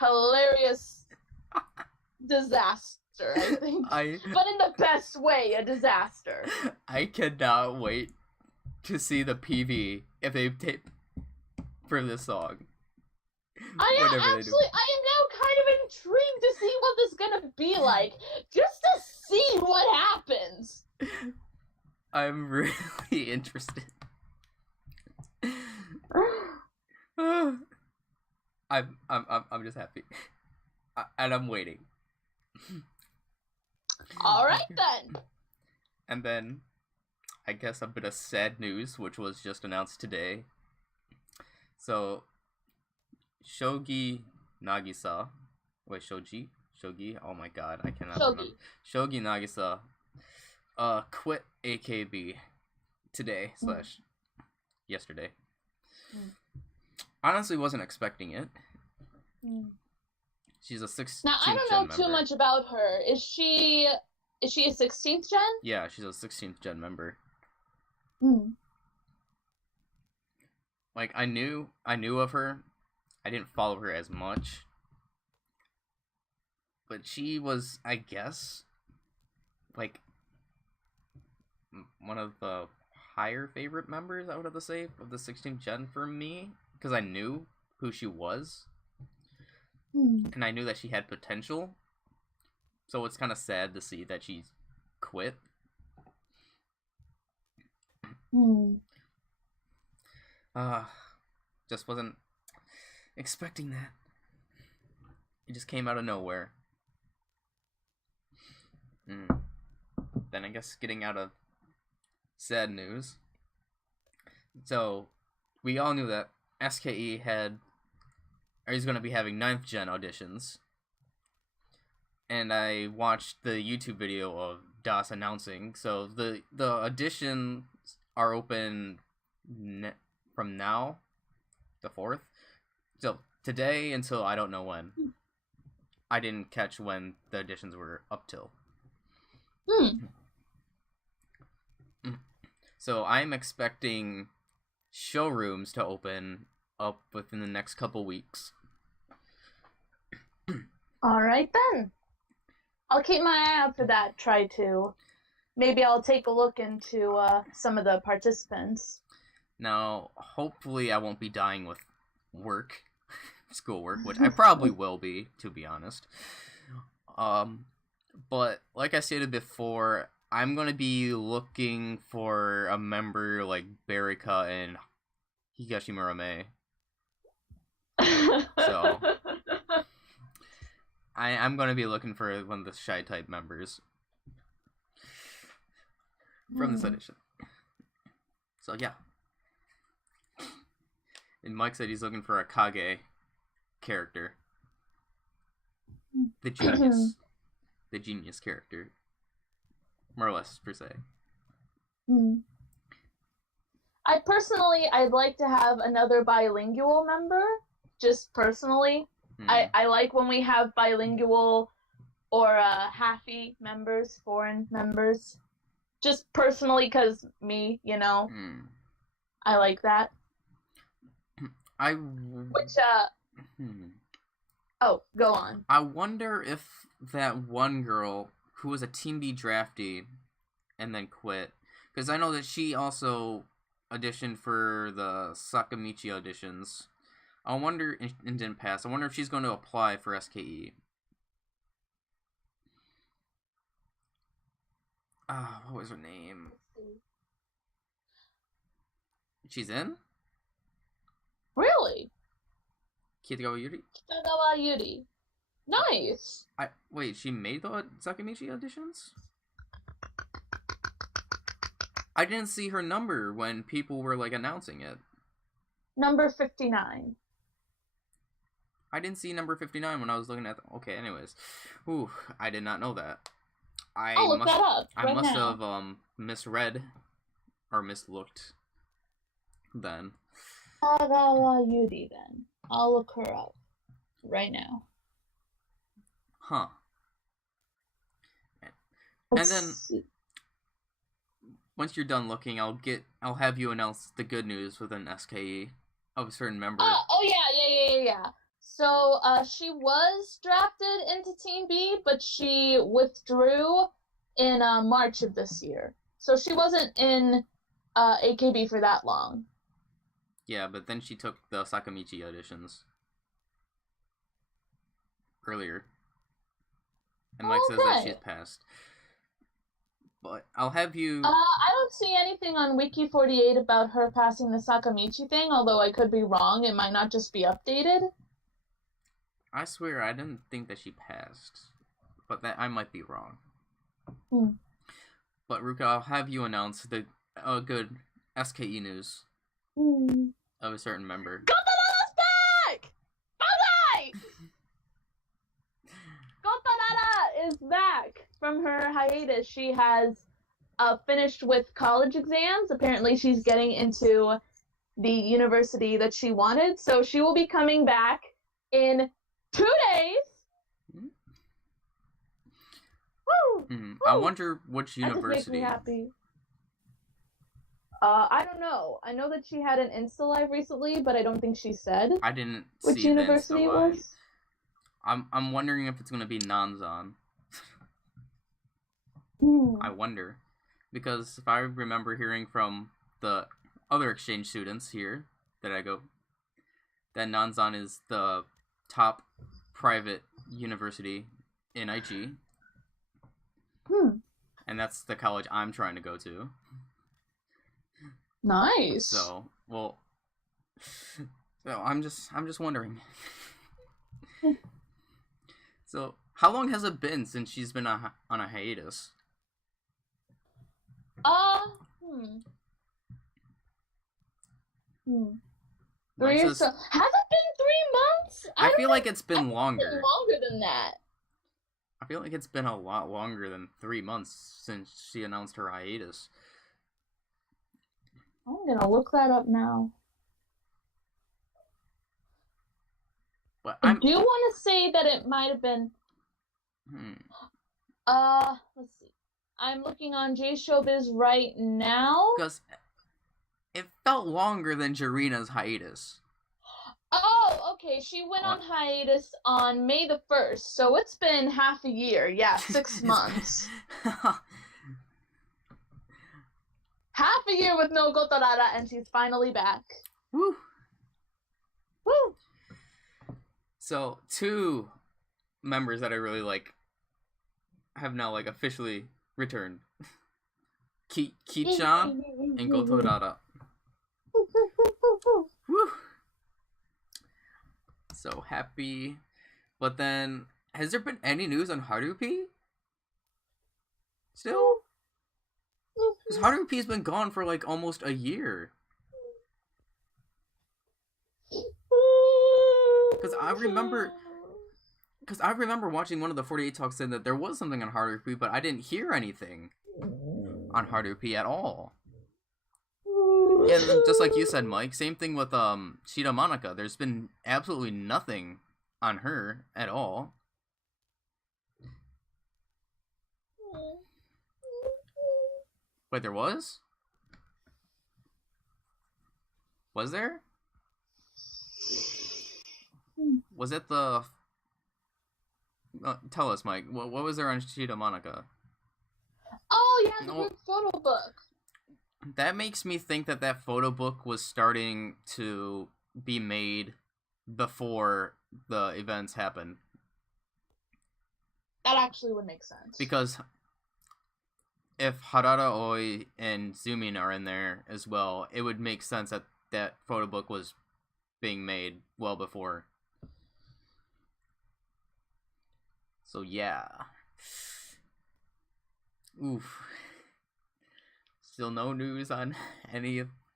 hilarious disaster, I think. But in the best way, a disaster. I cannot wait to see the PV if they tape for this song. I am now kind of intrigued to see what this is gonna be like, just to see what happens. I'm really interested. I'm just happy, and I'm waiting. All right then. And then, I guess a bit of sad news, which was just announced today. So, Shogi Nagisa, wait, Shogi. Oh my God, I cannot remember. Shogi Nagisa, quit AKB today / yesterday. Honestly, wasn't expecting it. She's a 16th Now I don't know gen too member. much about her. Is she a 16th gen? Yeah, she's a 16th gen member. Like I knew of her. I didn't follow her as much. But she was, I guess, like one of the higher favorite members, I would have to say, of the 16th gen for me, because I knew who she was. And I knew that she had potential. So it's kind of sad to see that she quit. Just wasn't expecting that. It just came out of nowhere. Then I guess getting out of sad news. So we all knew that SKE he's going to be having 9th gen auditions. And I watched the YouTube video of Das announcing. So the auditions are open from now, the 4th. So today until I don't know when. I didn't catch when the auditions were up till. So I'm expecting showrooms to open up within the next couple weeks. All right then. I'll keep my eye out for that. Try to. Maybe I'll take a look into some of the participants. Now, hopefully I won't be dying with schoolwork, which I probably will be, to be honest. But like I stated before, I'm going to be looking for a member like Barika and Higashi Murame. So I'm going to be looking for one of the shy type members from this edition. So yeah. And Mike said he's looking for a Kage character. The genius. The genius character. More or less, per se. I'd like to have another bilingual member, just personally. I like when we have bilingual or halfy members, foreign members. Just personally, because me, you know. I like that. Oh, go on. I wonder if that one girl who was a Team B draftee and then quit, because I know that she also auditioned for the Sakamichi auditions. I wonder, and didn't pass. I wonder if she's going to apply for SKE. What was her name? She's in? Really? Kitagawa Yuri? Kitagawa Yuri. Nice. Wait, she made the Sakamichi auditions? I didn't see her number when people were like announcing it. Number 59. I didn't see number 59 when I was looking at okay, anyways. Ooh, I did not know that. I'll look that up right now. I must have misread or mislooked then. Kitagawa Yuri then. I'll look her up right now. Huh. And then once you're done looking, I'll have you announce the good news with an SKE of a certain member. Yeah. So she was drafted into Team B, but she withdrew in March of this year. So she wasn't in AKB for that long. Yeah, but then she took the Sakamichi auditions earlier. And Mike says that she's passed. But I'll have you. I don't see anything on Wiki48 about her passing the Sakamichi thing, although I could be wrong. It might not just be updated. I swear I didn't think that she passed, but that I might be wrong. But Ruka, I'll have you announce the good SKE news of a certain member. Gotarada's back! Bye! Gotarada is back from her hiatus. She has finished with college exams. Apparently she's getting into the university that she wanted, so she will be coming back in 2 days. Woo! Woo! I wonder which university. That just makes me happy. I don't know. I know that she had an Insta Live recently, but I don't think she said I didn't which see university the it Insta was. Live. I'm wondering if it's gonna be Nanzan. I wonder, because if I remember hearing from the other exchange students here that I go, that Nanzan is the top private university in IG. And that's the college I'm trying to go to. Nice. So, well, I'm just wondering. So, how long has it been since she's been on a hiatus? Three or so. Has it been 3 months? I feel like it's been longer. Longer than that. I feel like it's been a lot longer than 3 months since she announced her hiatus. I'm gonna look that up now. But I do want to say that it might have been. Let's see. I'm looking on J-Showbiz right now. Because it felt longer than Jarina's hiatus. Oh, okay. She went on hiatus on May the 1st, so it's been half a year. Yeah, 6 months. Half a year with no Gotarada, and she's finally back. Woo! Woo! So, 2 members that I really like have now, like, officially returned. Ki-chan and Gotorada. Woo! So happy. But then, has there been any news on Harupi? Still? Because Harupi's been gone for like almost a year. Because I remember watching one of the 48 talks saying that there was something on Harupi, but I didn't hear anything on Harupi at all. And just like you said, Mike, same thing with Shida Monica. There's been absolutely nothing on her at all. Wait, there was? Was there? Was it the... tell us, Mike. What was there on Shida Monica? Oh, yeah, the group photo book. That makes me think that that photo book was starting to be made before the events happened. That actually would make sense. Because if Harada Oi and Zumin are in there as well, it would make sense that that photo book was being made well before. So yeah. Oof. Still no news on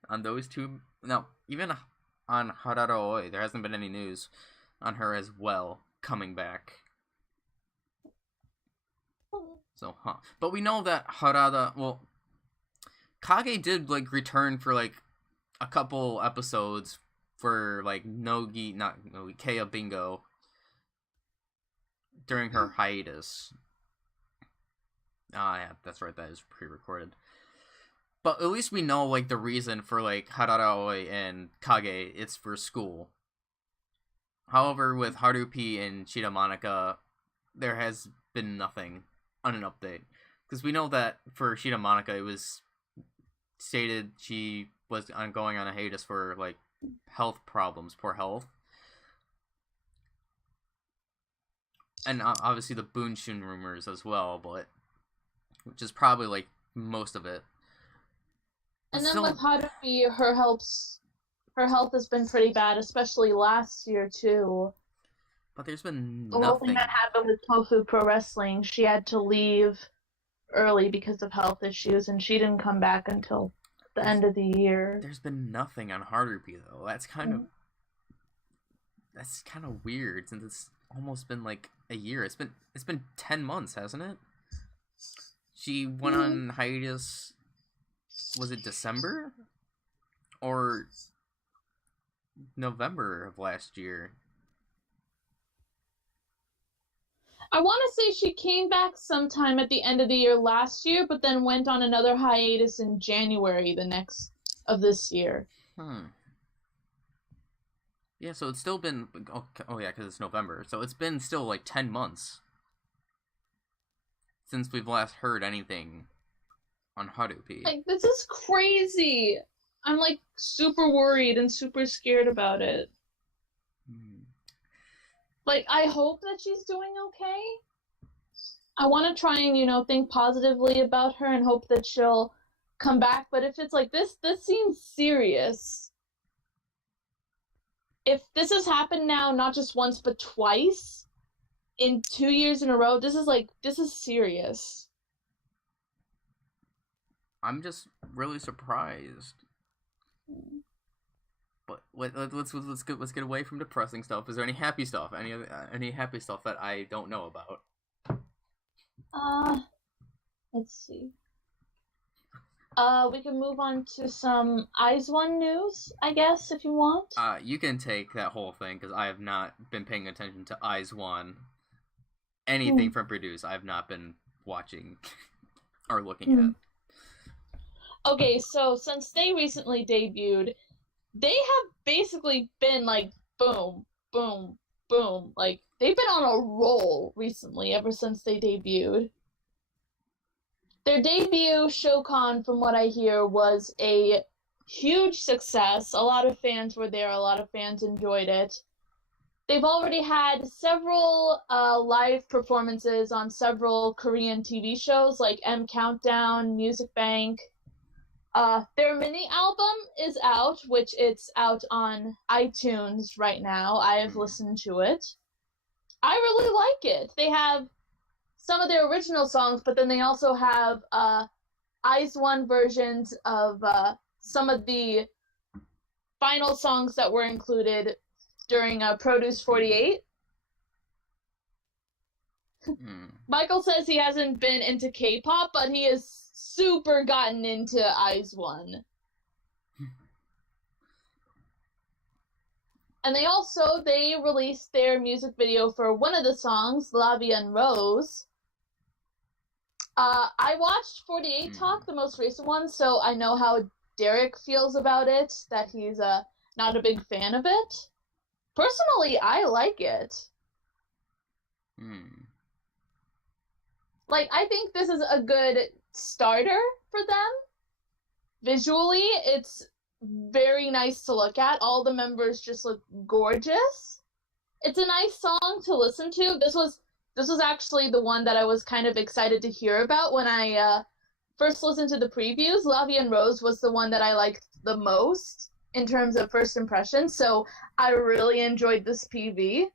on those 2. No, even on Harada Oi, there hasn't been any news on her as well coming back. So, but we know that Harada, well, Kage did like return for like a couple episodes for like Nogi, not Nogi, Kea Bingo during her hiatus. Yeah, that's right, that is pre-recorded. But at least we know, like, the reason for, like, Hararaoi and Kage, it's for school. However, with Harupi and Shida Monica, there has been nothing on an update. Because we know that for Shida Monica, it was stated she was going on a hiatus for, like, health problems, poor health. And obviously the Bunshun rumors as well, but... which is probably, like, most of it. And then Still, with Haruhi, her health has been pretty bad, especially last year too. but there's been The whole thing nothing. that happened with Tofu Pro Wrestling, she had to leave early because of health issues, and she didn't come back until the end of the year. There's been nothing on Haruhi though. That's kind of weird since it's almost been like a year. It's been 10 months, hasn't it? She went on hiatus. Was it December or November of last year? I want to say she came back sometime at the end of the year last year, but then went on another hiatus in January of this year. Yeah, so it's still been... Oh yeah, because it's November. So it's been still like 10 months since we've last heard anything on Haruhi. Like, this is crazy. I'm like super worried and super scared about it. Like, I hope that she's doing okay. I want to try and, think positively about her and hope that she'll come back. But if it's like this seems serious. If this has happened now, not just once, but twice in 2 years in a row, this is serious. I'm just really surprised. But let's get away from depressing stuff. Is there any happy stuff? Any happy stuff that I don't know about? Let's see. We can move on to some IZ'One news, I guess, if you want. You can take that whole thing because I have not been paying attention to IZ'One. Anything from Produce, I've not been watching or looking at. Okay, so since they recently debuted, they have basically been like boom, boom, boom. Like, they've been on a roll recently ever since they debuted. Their debut, Showcon, from what I hear, was a huge success. A lot of fans were there. A lot of fans enjoyed it. They've already had several live performances on several Korean TV shows like M Countdown, Music Bank. Their mini album is out, which it's out on iTunes right now. I have listened to it. I really like it. They have some of their original songs, but then they also have IZ'One versions of some of the final songs that were included during Produce 48. Michael says he hasn't been into K-pop, but he has super gotten into IZ'One. And they released their music video for one of the songs, La Vie en Rose. I watched 48 Talk, the most recent one, so I know how Derek feels about it, that he's not a big fan of it. Personally, I like it. Like, I think this is a good starter for them. Visually, it's very nice to look at. All the members just look gorgeous. It's a nice song to listen to. This was actually the one that I was kind of excited to hear about when I first listened to the previews. La Vie en Rose was the one that I liked the most in terms of first impressions, so I really enjoyed this PV.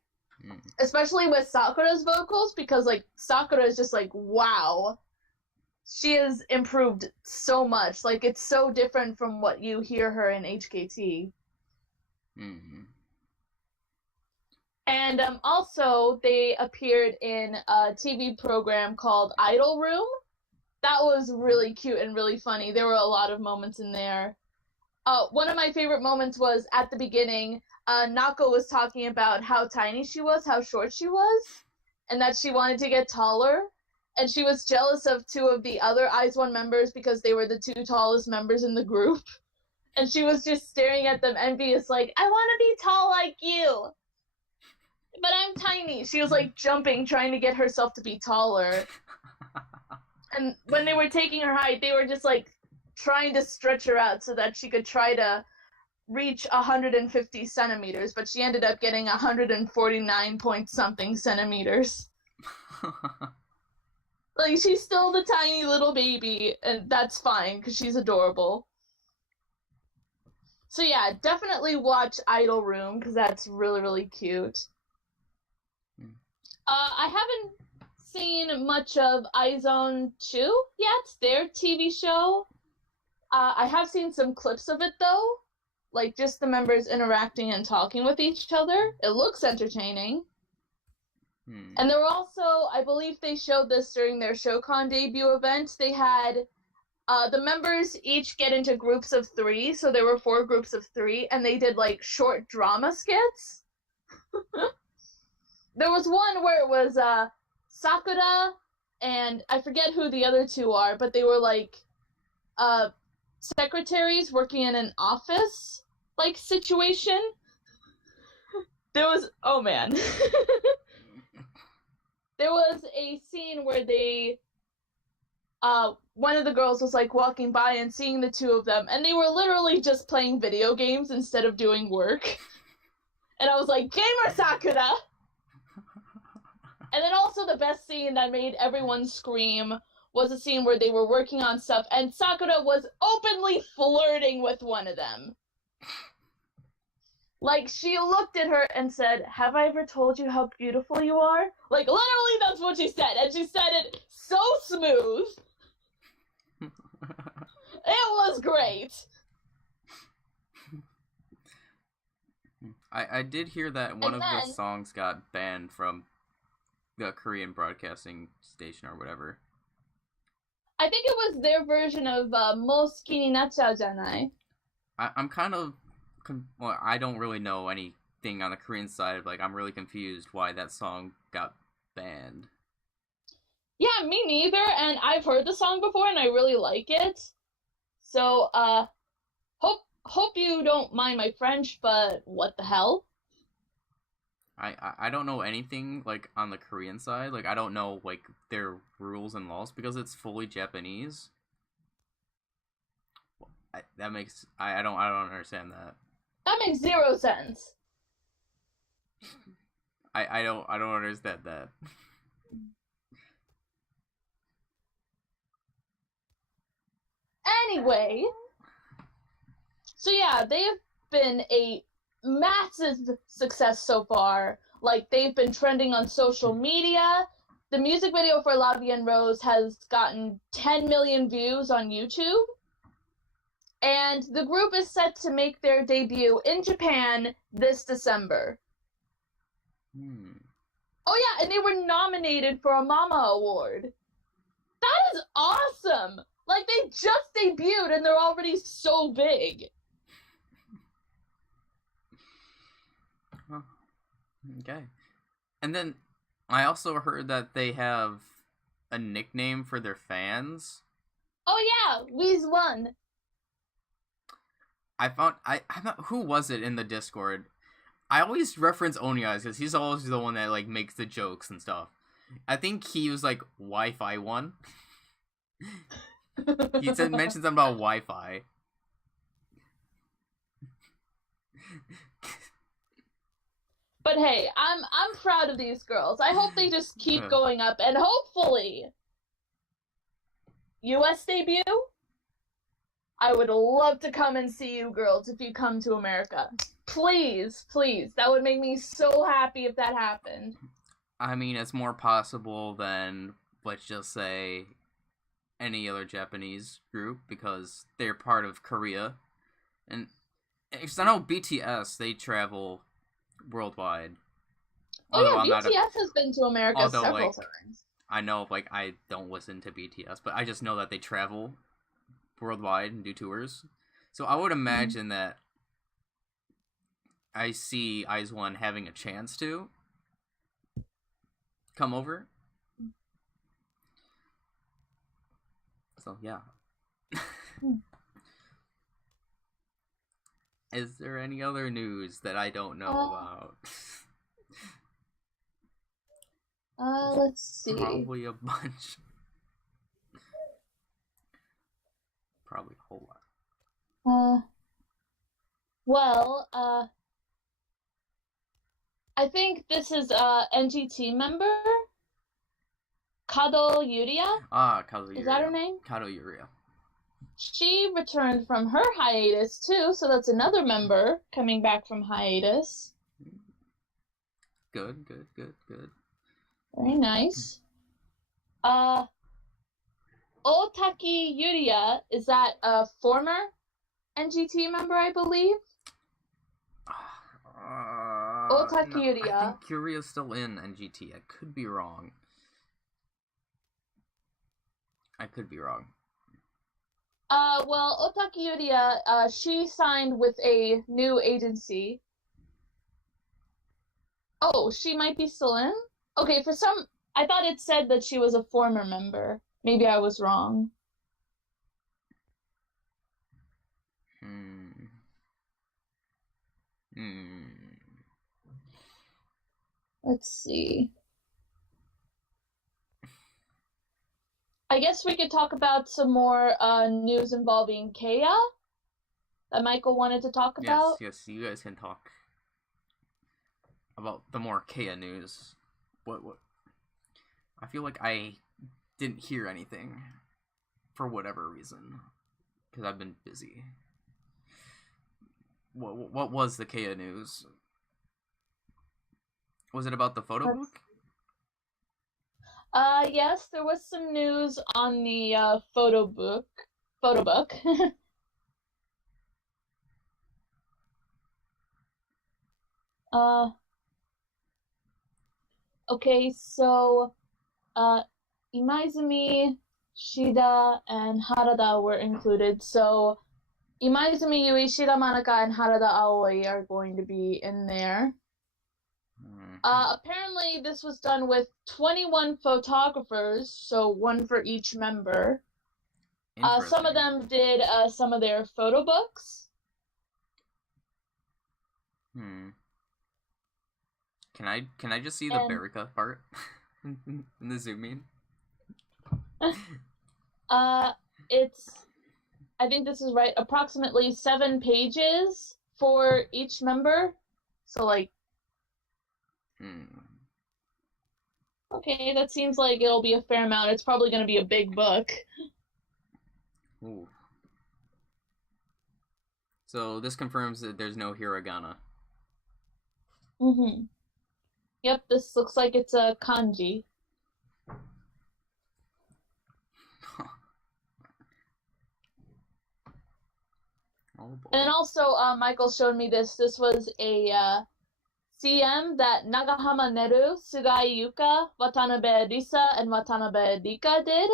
Especially with Sakura's vocals, because, like, Sakura is just like, wow. She has improved so much. Like, it's so different from what you hear her in HKT. And also, they appeared in a TV program called Idol Room. That was really cute and really funny. There were a lot of moments in there. One of my favorite moments was at the beginning. Nako was talking about how tiny she was, how short she was, and that she wanted to get taller. And she was jealous of two of the other IZ'One members because they were the two tallest members in the group. And she was just staring at them envious, like, I want to be tall like you. But I'm tiny. She was, like, jumping, trying to get herself to be taller. And when they were taking her height, they were just, like, trying to stretch her out so that she could try to reach 150 centimeters, but she ended up getting 149 point something centimeters. Like, she's still the tiny little baby, and that's fine, because she's adorable. So yeah, definitely watch Idol Room, because that's really, really cute. I haven't seen much of IZ'One 2 yet, their TV show. I have seen some clips of it, though. Like, just the members interacting and talking with each other. It looks entertaining. And there were also, I believe they showed this during their ShowCon debut event, they had the members each get into groups of 3, so there were 4 groups of 3, and they did, like, short drama skits. There was one where it was Sakura, and I forget who the other 2 are, but they were, like, secretaries working in an office, like, situation. There was, oh man. There was a scene where they, one of the girls was, like, walking by and seeing the 2 of them, and they were literally just playing video games instead of doing work. And I was like, Gamer Sakura! And then also the best scene that made everyone scream was a scene where they were working on stuff, and Sakura was openly flirting with one of them. Like, she looked at her and said, "Have I ever told you how beautiful you are?" Like, literally that's what she said, and she said it so smooth. It was great. I did hear that one of the songs got banned from the Korean broadcasting station or whatever. I think it was their version of Mo Suki ni Nachau Janai. I'm kind of... well, I don't really know anything on the Korean side. Like, I'm really confused why that song got banned. Yeah, me neither, and I've heard the song before and I really like it. So, hope you don't mind my French, but what the hell? I don't know anything, like, on the Korean side. Like, I don't know, like, their rules and laws, because it's fully Japanese. I don't understand that. That makes 0 sense. I don't understand that. Anyway, so yeah, they have been a massive success so far. Like, they've been trending on social media. The music video for La Vie en Rose has gotten 10 million views on YouTube. And the group is set to make their debut in Japan this December. Oh yeah, and they were nominated for a Mama Award. That is awesome! Like, they just debuted and they're already so big. Okay. And then I also heard that they have a nickname for their fans. Oh yeah, IZ'One. I'm not, who was it in the Discord? I always reference Onias because he's always the one that, like, makes the jokes and stuff. I think he was like Wi-Fi one. He mentioned something about Wi-Fi. But hey, I'm proud of these girls. I hope they just keep going up, and hopefully, US debut. I would love to come and see you girls if you come to America. Please, please. That would make me so happy if that happened. I mean, it's more possible than, let's just say, any other Japanese group, because they're part of Korea. And because I know BTS, they travel worldwide. Oh yeah, BTS has been to America several times. I know, like, I don't listen to BTS, but I just know that they travel worldwide and do tours. So I would imagine that I see IZ'One having a chance to come over. So yeah. Is there any other news that I don't know about? Let's see. Probably a bunch. Probably a whole lot. Well, I think this is NGT member. Kado Yuria. Ah, Kazuya. Is that her name? Kado Yuria. She returned from her hiatus too, so that's another member coming back from hiatus. Good, good, good, good. Very nice. Otaki Yuria, is that a former NGT member, I believe? Otaki No, Yuria. I think Yuria's still in NGT. I could be wrong. Well, Otaki Yuria, she signed with a new agency. Oh, she might be still in? Okay, I thought it said that she was a former member. Maybe I was wrong. Let's see. I guess we could talk about some more news involving Kea that Michael wanted to talk about. Yes, you guys can talk about the more Kea news. What? I feel like I didn't hear anything for whatever reason because I've been busy. What was the Kea news? Was it about the photo book? Yes, there was some news on the photo book. Okay, so Imaizumi, Shida, and Harada were included. So Imaizumi Yui, Shida Manaka, and Harada Aoi are going to be in there. Apparently this was done with 21 photographers, so one for each member. Some of them did some of their photo books. Can I just see the Barika part in the zoom in? It's, I think this is right, approximately 7 pages for each member. So like, okay, that seems like it'll be a fair amount. It's probably going to be a big book. Ooh. So this confirms that there's no hiragana. Yep, this looks like it's a kanji. Oh boy. And also, Michael showed me this. This was a CM that Nagahama Neru, Sugai Yuka, Watanabe Risa, and Watanabe Rika did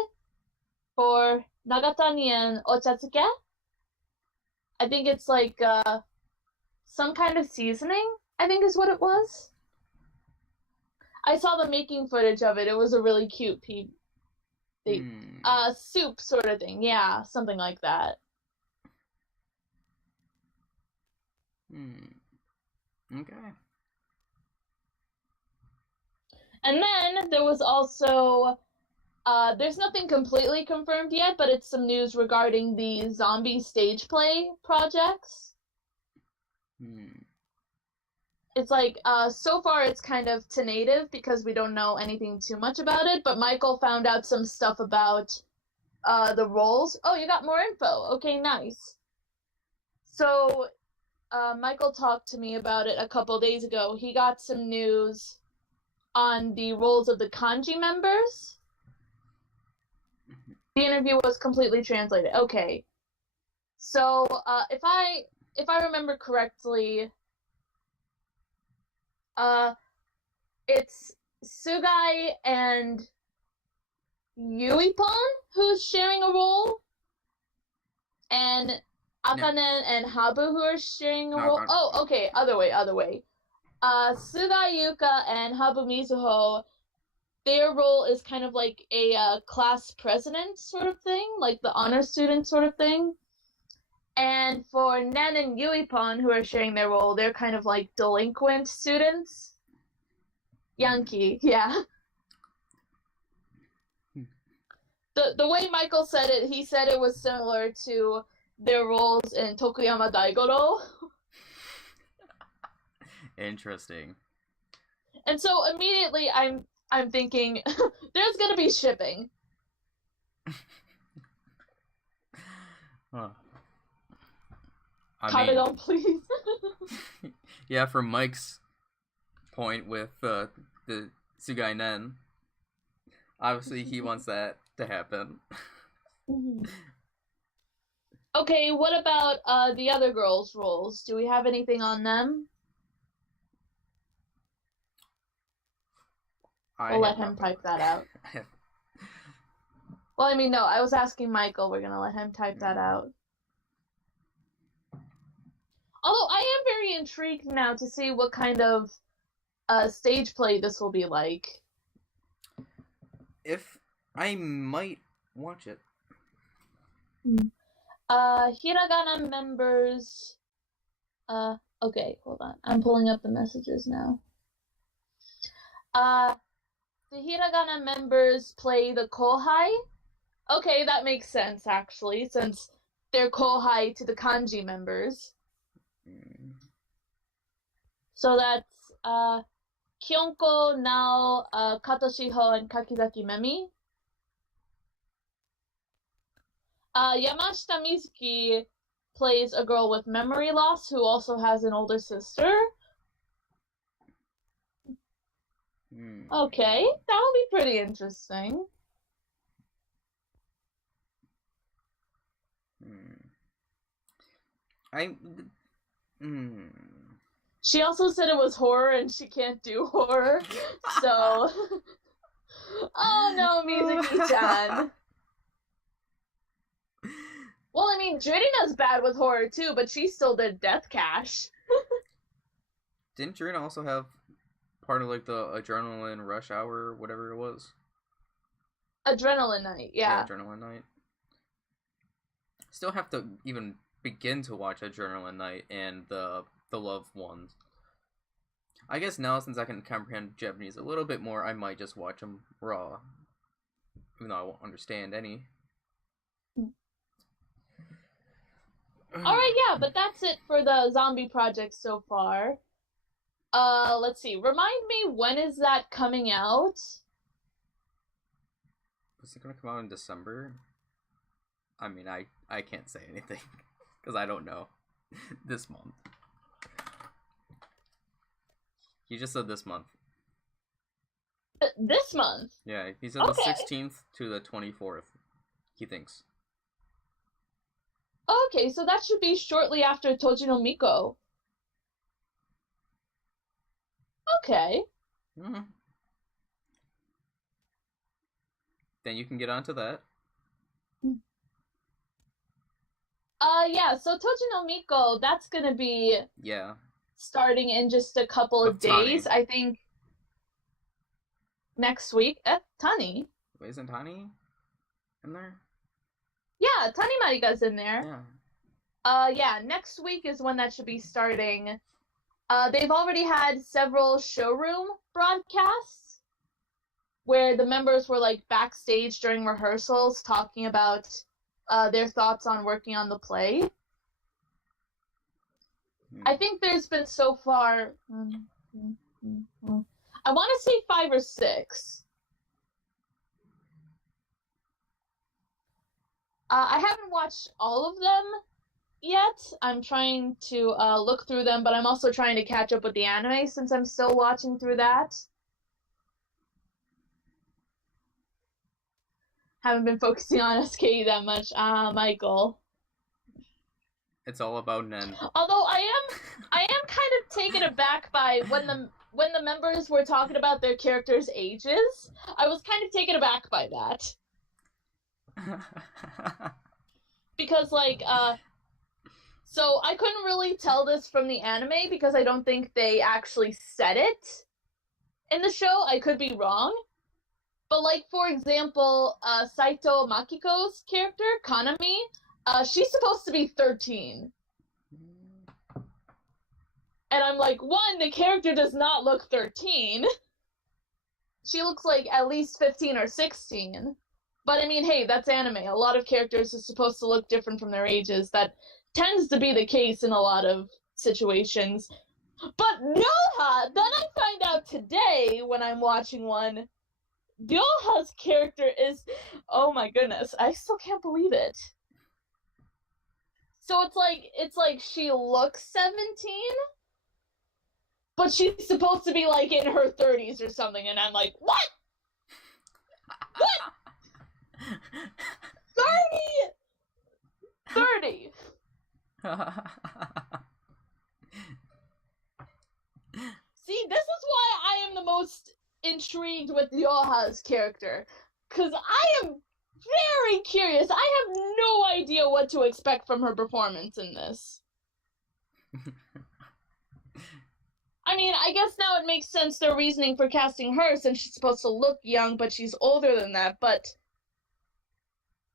for Nagatani and Ochatsuke. I think it's like some kind of seasoning, I think is what it was. I saw the making footage of it. It was a really cute soup sort of thing. Yeah, something like that. Okay. And then there was also, there's nothing completely confirmed yet, but it's some news regarding the zombie stage play projects. It's like, so far it's kind of tentative because we don't know anything too much about it, but Michael found out some stuff about the roles. Oh, you got more info. Okay, nice. So, Michael talked to me about it a couple days ago. He got some news on the roles of the kanji members. The interview was completely translated. Okay. So, if I remember correctly, it's Sugai and Yuipon who's sharing a role, and Akanen and Habu who are sharing a role. Oh, okay, other way. Sugai Yuka and Habu Mizuho, their role is kind of like a class president sort of thing, like the honor student sort of thing. And for Nen and Yuipon, who are sharing their role, they're kind of like delinquent students. Yankee, yeah. The way Michael said it, he said it was similar to their roles in Tokuyama Daigoro. Interesting. And so immediately I'm I'm thinking there's gonna be shipping. Huh. Katagon, please. Yeah, from Mike's point with the Sugai Nen, obviously he wants that to happen. Okay, what about the other girls' roles? Do we have anything on them? We'll let him type that out. Well, I mean, no, I was asking Michael. We're gonna let him type that out. Although I am very intrigued now to see what kind of stage play this will be like. If I might watch it. Hiragana members. Okay, hold on. I'm pulling up the messages now. The Hiragana members play the Kohai. Okay, that makes sense, actually, since they're Kohai to the Kanji members. So that's Kyonko, Nao, Kato Shiho, and Kakizaki Memi. Yamashita Mizuki plays a girl with memory loss who also has an older sister. Okay, that'll be pretty interesting. She also said it was horror and she can't do horror, so... Oh no, Mizuki-chan. Well, I mean, Jurina's bad with horror too, but she still did Death Cash. Didn't Jurina also have part of like the Adrenaline Rush Hour or whatever it was? Adrenaline Night, yeah. Adrenaline Night. Still have to even begin to watch Adrenaline Night and the Loved Ones. I guess now, since I can comprehend Japanese a little bit more, I might just watch them raw. Even though I won't understand any. Alright, yeah, but that's it for the zombie project so far. Let's see. Remind me, when is that coming out? Is it gonna come out in December? I mean, I can't say anything, because I don't know. This month. He just said this month. This month? Yeah, he said the 16th to the 24th, he thinks. Okay, so that should be shortly after Toji no Miko. Okay. Mm-hmm. Then you can get onto that. Yeah, so Toji no Miko, that's gonna be... Yeah. Starting in just a couple of days, I think. Next week. Tani. Wait, isn't Tani in there? Yeah, Tani Mariga's in there. Yeah. Yeah, next week is when that should be starting. They've already had several showroom broadcasts where the members were like backstage during rehearsals talking about their thoughts on working on the play. I think there's been so far, I want to say 5 or 6. I haven't watched all of them yet. I'm trying to look through them, but I'm also trying to catch up with the anime since I'm still watching through that. Haven't been focusing on SKE that much. Michael. It's all about Nen. Although I am kind of taken aback by when the members were talking about their characters' ages. I was kind of taken aback by that. Because so I couldn't really tell this from the anime because I don't think they actually said it in the show. I could be wrong. But for example, Saito Makiko's character, Kanami, she's supposed to be 13. And I'm like, one, the character does not look 13. She looks like at least 15 or 16. But I mean, hey, that's anime. A lot of characters are supposed to look different from their ages. That tends to be the case in a lot of situations. But no, then I find out today when I'm watching one Ryoha's character is, oh my goodness, I still can't believe it. So it's like she looks 17, but she's supposed to be like in her 30s or something, and I'm like, what? What? 30. See, this is why I am the most intrigued with Ryoha's character, because I am very curious. I have no idea what to expect from her performance in this. I mean, I guess now it makes sense their reasoning for casting her, since she's supposed to look young, but she's older than that. But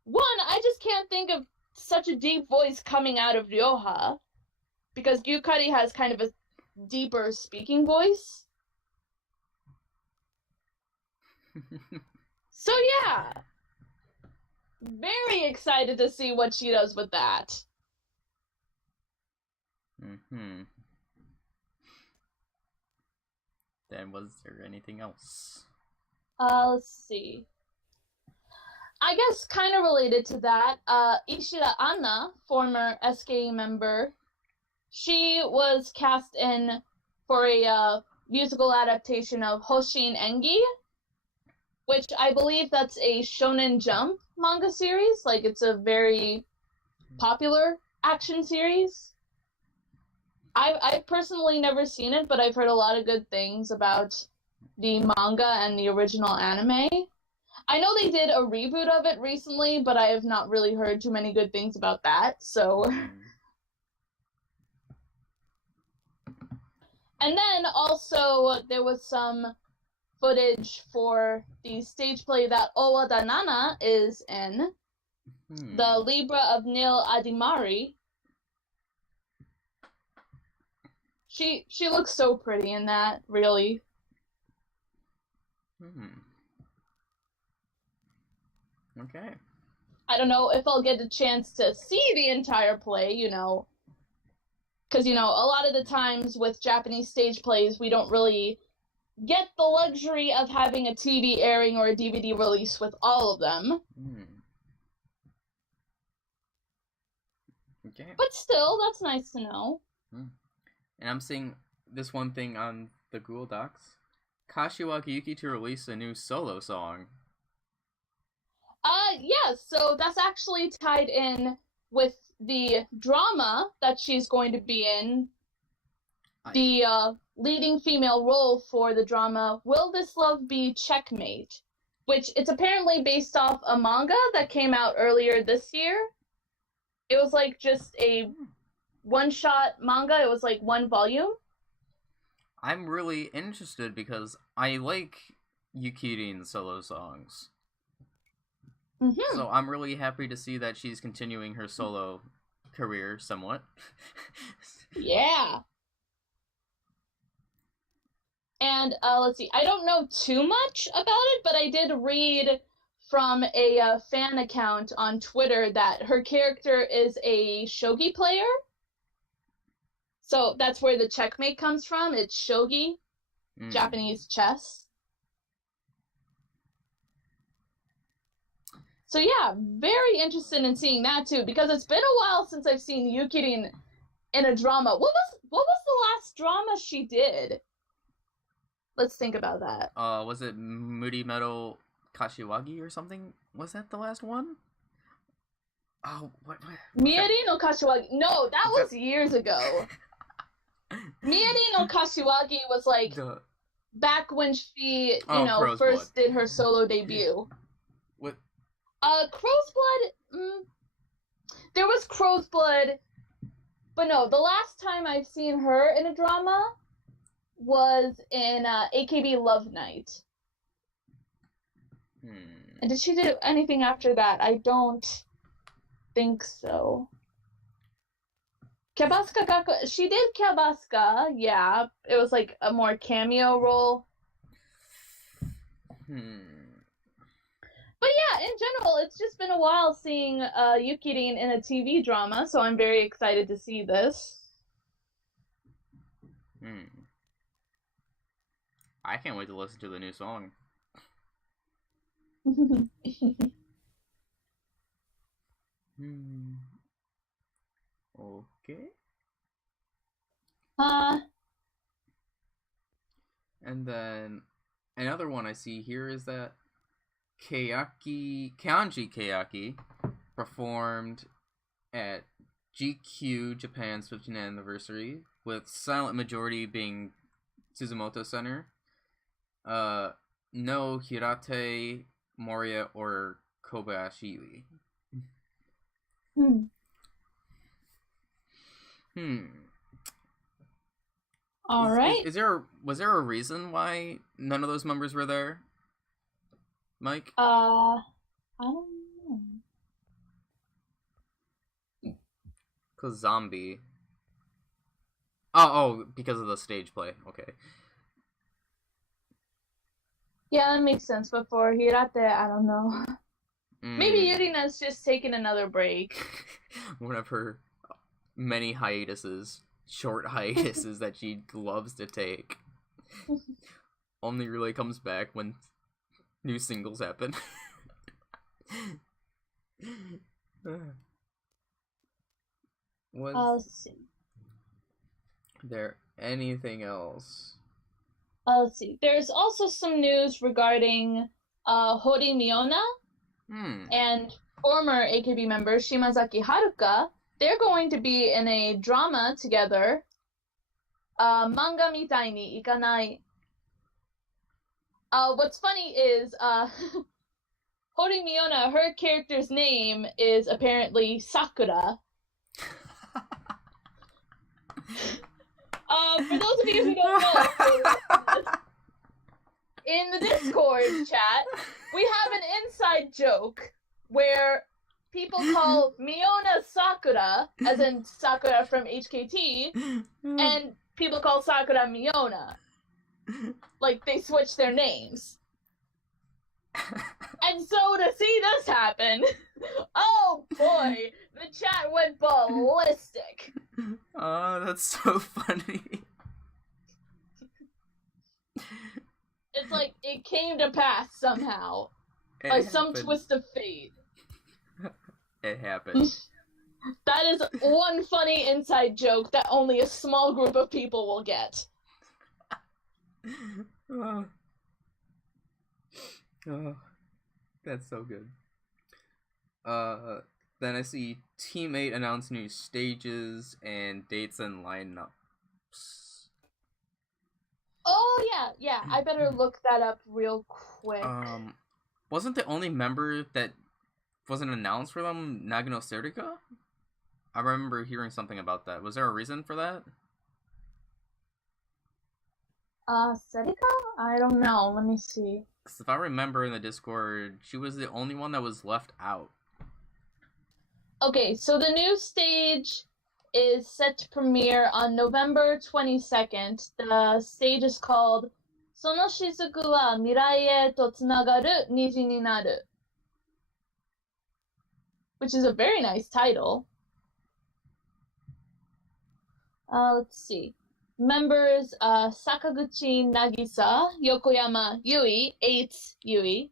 one, I just can't think of such a deep voice coming out of Ryoha, because Yukari has kind of a deeper speaking voice. So yeah, very excited to see what she does with that. Then was there anything else? Let's see. I guess kind of related to that, Ishida Anna, former SK member, she was cast in for a musical adaptation of Hoshin Engi, which I believe that's a Shonen Jump manga series. Like, it's a very popular action series. I've personally never seen it, but I've heard a lot of good things about the manga and the original anime. I know they did a reboot of it recently, but I have not really heard too many good things about that, so... And then also there was some footage for the stage play that Owada Nana is in, the Libra of Nil Adimari. She looks so pretty in that, really. Okay. I don't know if I'll get a chance to see the entire play, you know, because, you know, a lot of the times with Japanese stage plays, we don't really get the luxury of having a TV airing or a DVD release with all of them. Okay. But still, that's nice to know. And I'm seeing this one thing on the Google Docs. Kashiwagi Yuki to release a new solo song. Yeah, so that's actually tied in with the drama that she's going to be in. The leading female role for the drama, Will This Love Be Checkmate? Which it's apparently based off a manga that came out earlier this year. It was like just a one-shot manga. It was like one volume. I'm really interested because I like Yukirin's solo songs. So I'm really happy to see that she's continuing her solo career somewhat. Yeah. And let's see, I don't know too much about it, but I did read from a fan account on Twitter that her character is a shogi player. So that's where the checkmate comes from. It's shogi, Japanese chess. So yeah, very interested in seeing that too, because it's been a while since I've seen Yukirin in a drama. What was the last drama she did? Let's think about that. Was it Moody Metal Kashiwagi or something? Was that the last one? Oh, what Miyari no Kashiwagi. No, that was years ago. Miyari no Kashiwagi was like back when she, you know, first did her solo debut. What? Crow's Blood. There was Crow's Blood, but no. The last time I've seen her in a drama was in AKB Love Night. And did she do anything after that? I don't think so. Kyabaska Gaku, she did Kyabaska, yeah. It was like a more cameo role. But yeah, in general, it's just been a while seeing Yukirin in a TV drama, so I'm very excited to see this. I can't wait to listen to the new song. Okay. uh, And then another one I see here is that Kanji Kayaki performed at GQ Japan's 15th anniversary, with silent majority being Suzumoto Center. No Hirate, Moria, or Kobayashi Yui. All right. Was there a reason why none of those members were there, Mike? I don't know. Cause zombie. Oh, because of the stage play. Okay. Yeah, that makes sense. But for Hirate, I don't know. Maybe Yurina's just taking another break. One of her many hiatuses, short hiatuses that she loves to take. Only really comes back when new singles happen. Let's see. There anything else? Let's see. There's also some news regarding Hori Miona and former AKB member Shimazaki Haruka. They're going to be in a drama together. Manga mitai ni ikanai. What's funny is Hori Miona, her character's name is apparently Sakura. For those of you who don't know, in the Discord chat, we have an inside joke where people call Miona Sakura, as in Sakura from HKT, and people call Sakura Miona. Like, they switch their names. And so to see this happen, oh boy, the chat went ballistic. Oh, that's so funny. It's like it came to pass somehow. By some twist of fate. It happened. That is one funny inside joke that only a small group of people will get. Oh, that's so good. Then I see Team 8 announce new stages and dates and lineups. Oh, yeah, I better look that up real quick. Wasn't the only member that wasn't announced for them Nagano Serika? I remember hearing something about that. Was there a reason for that? Serika? I don't know. Let me see. Because if I remember in the Discord, she was the only one that was left out. Okay, so the new stage is set to premiere on November 22nd. The stage is called Sono Shizuku wa Mirai e to tsunagaru Niji ni naru, which is a very nice title. Let's see. Members Sakaguchi Nagisa, Yokoyama Yui, 8 Yui,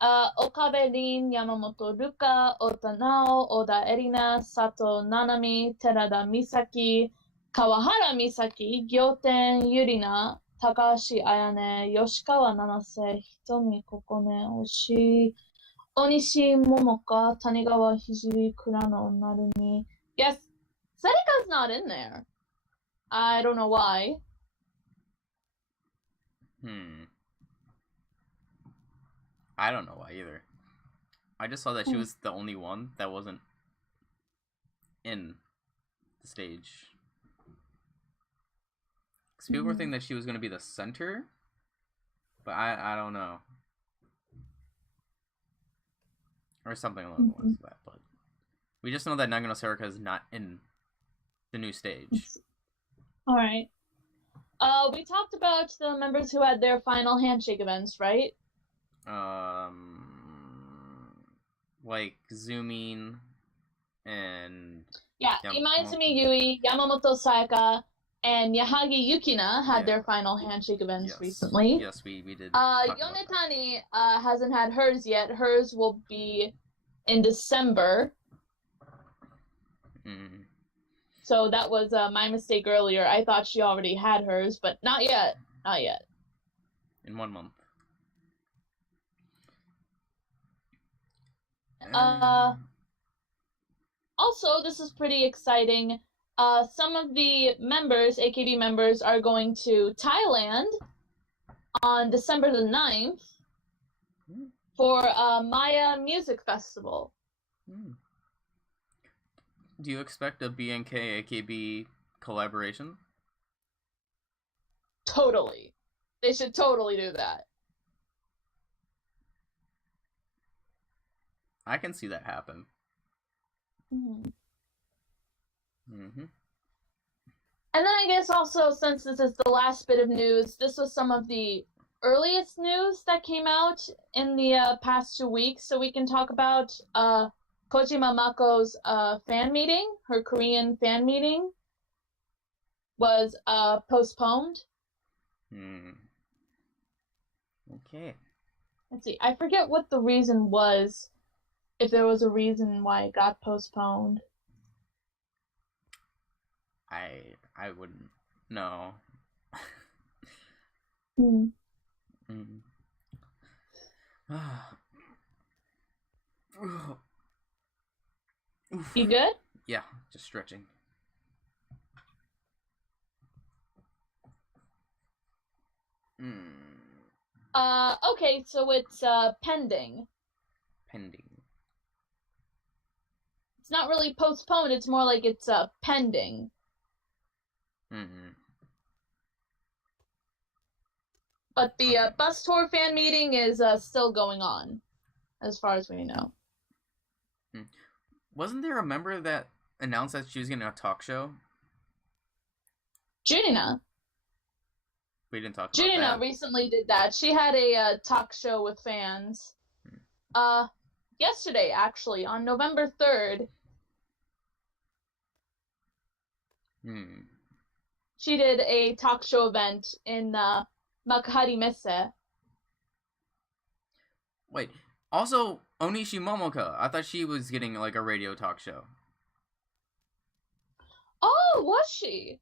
Okabe Rin, Yamamoto Ruka, Ota Nao, Oda Erina, Sato Nanami, Terada Misaki, Kawahara Misaki, Gyoten Yurina, Takashi Ayane, Yoshikawa Nanase, Hitomi Kokone, Onishi Momoka, Tanigawa Hijiri, Kurano Narumi. Yes, Serika's not in there. I don't know why. I don't know why either. I just saw that she was the only one that wasn't in the stage. Because people were thinking that she was going to be the center, but I don't know. Or something along the lines of that, but we just know that Nagano Serika is not in the new stage. Alright. We talked about the members who had their final handshake events, right? Like Zoomin and... Yeah, Imaizumi Yui, Yamamoto Sayaka, and Yahagi Yukina had their Yeah. final handshake events Yes. recently. Yes, we did. talk about that. Yonetani hasn't had hers yet. Hers will be in December. Mm. So that was my mistake earlier. I thought she already had hers, but not yet. Not yet. In 1 month. Also, this is pretty exciting. Some of the members, AKB members, are going to Thailand on December the 9th for Maya Music Festival. Do you expect a BNK AKB collaboration? Totally. They should totally do that. I can see that happen. Mm-hmm. Mm-hmm. And then I guess also, since this is the last bit of news, this was some of the earliest news that came out in the past 2 weeks. So we can talk about Kojima Mako's fan meeting. Her Korean fan meeting was postponed. Okay. Let's see. I forget what the reason was. If there was a reason why it got postponed. I wouldn't know. You good? Yeah, just stretching. Okay, so it's pending. Pending. It's not really postponed, it's more like it's pending. But the bus tour fan meeting is still going on, as far as we know. Wasn't there a member that announced that she was getting a talk show? Junina. We didn't talk about Junina that. recently did that. She had a talk show with fans. Yesterday, actually, on November 3rd. She did a talk show event in Makahari Messe. Wait, also Onishi Momoka. I thought she was getting like a radio talk show. Oh, was she?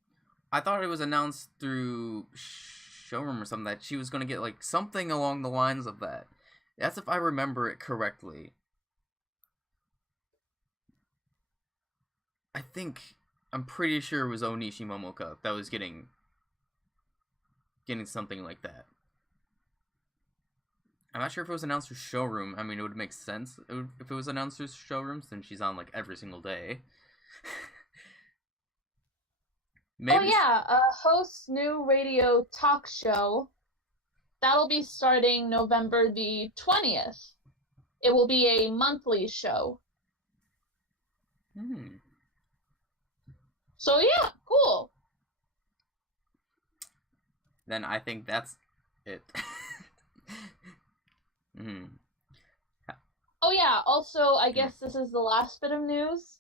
I thought it was announced through Showroom or something that she was gonna get like something along the lines of that. That's if I remember it correctly. I'm pretty sure it was Onishi Momoka that was getting something like that. I'm not sure if it was announced through Showroom. I mean, it would make sense if it was announced through Showroom, since she's on like every single day. Maybe. Oh yeah, host's new radio talk show. That'll be starting November the 20th. It will be a monthly show. So yeah, cool. Then I think that's it. Oh yeah, also I guess this is the last bit of news.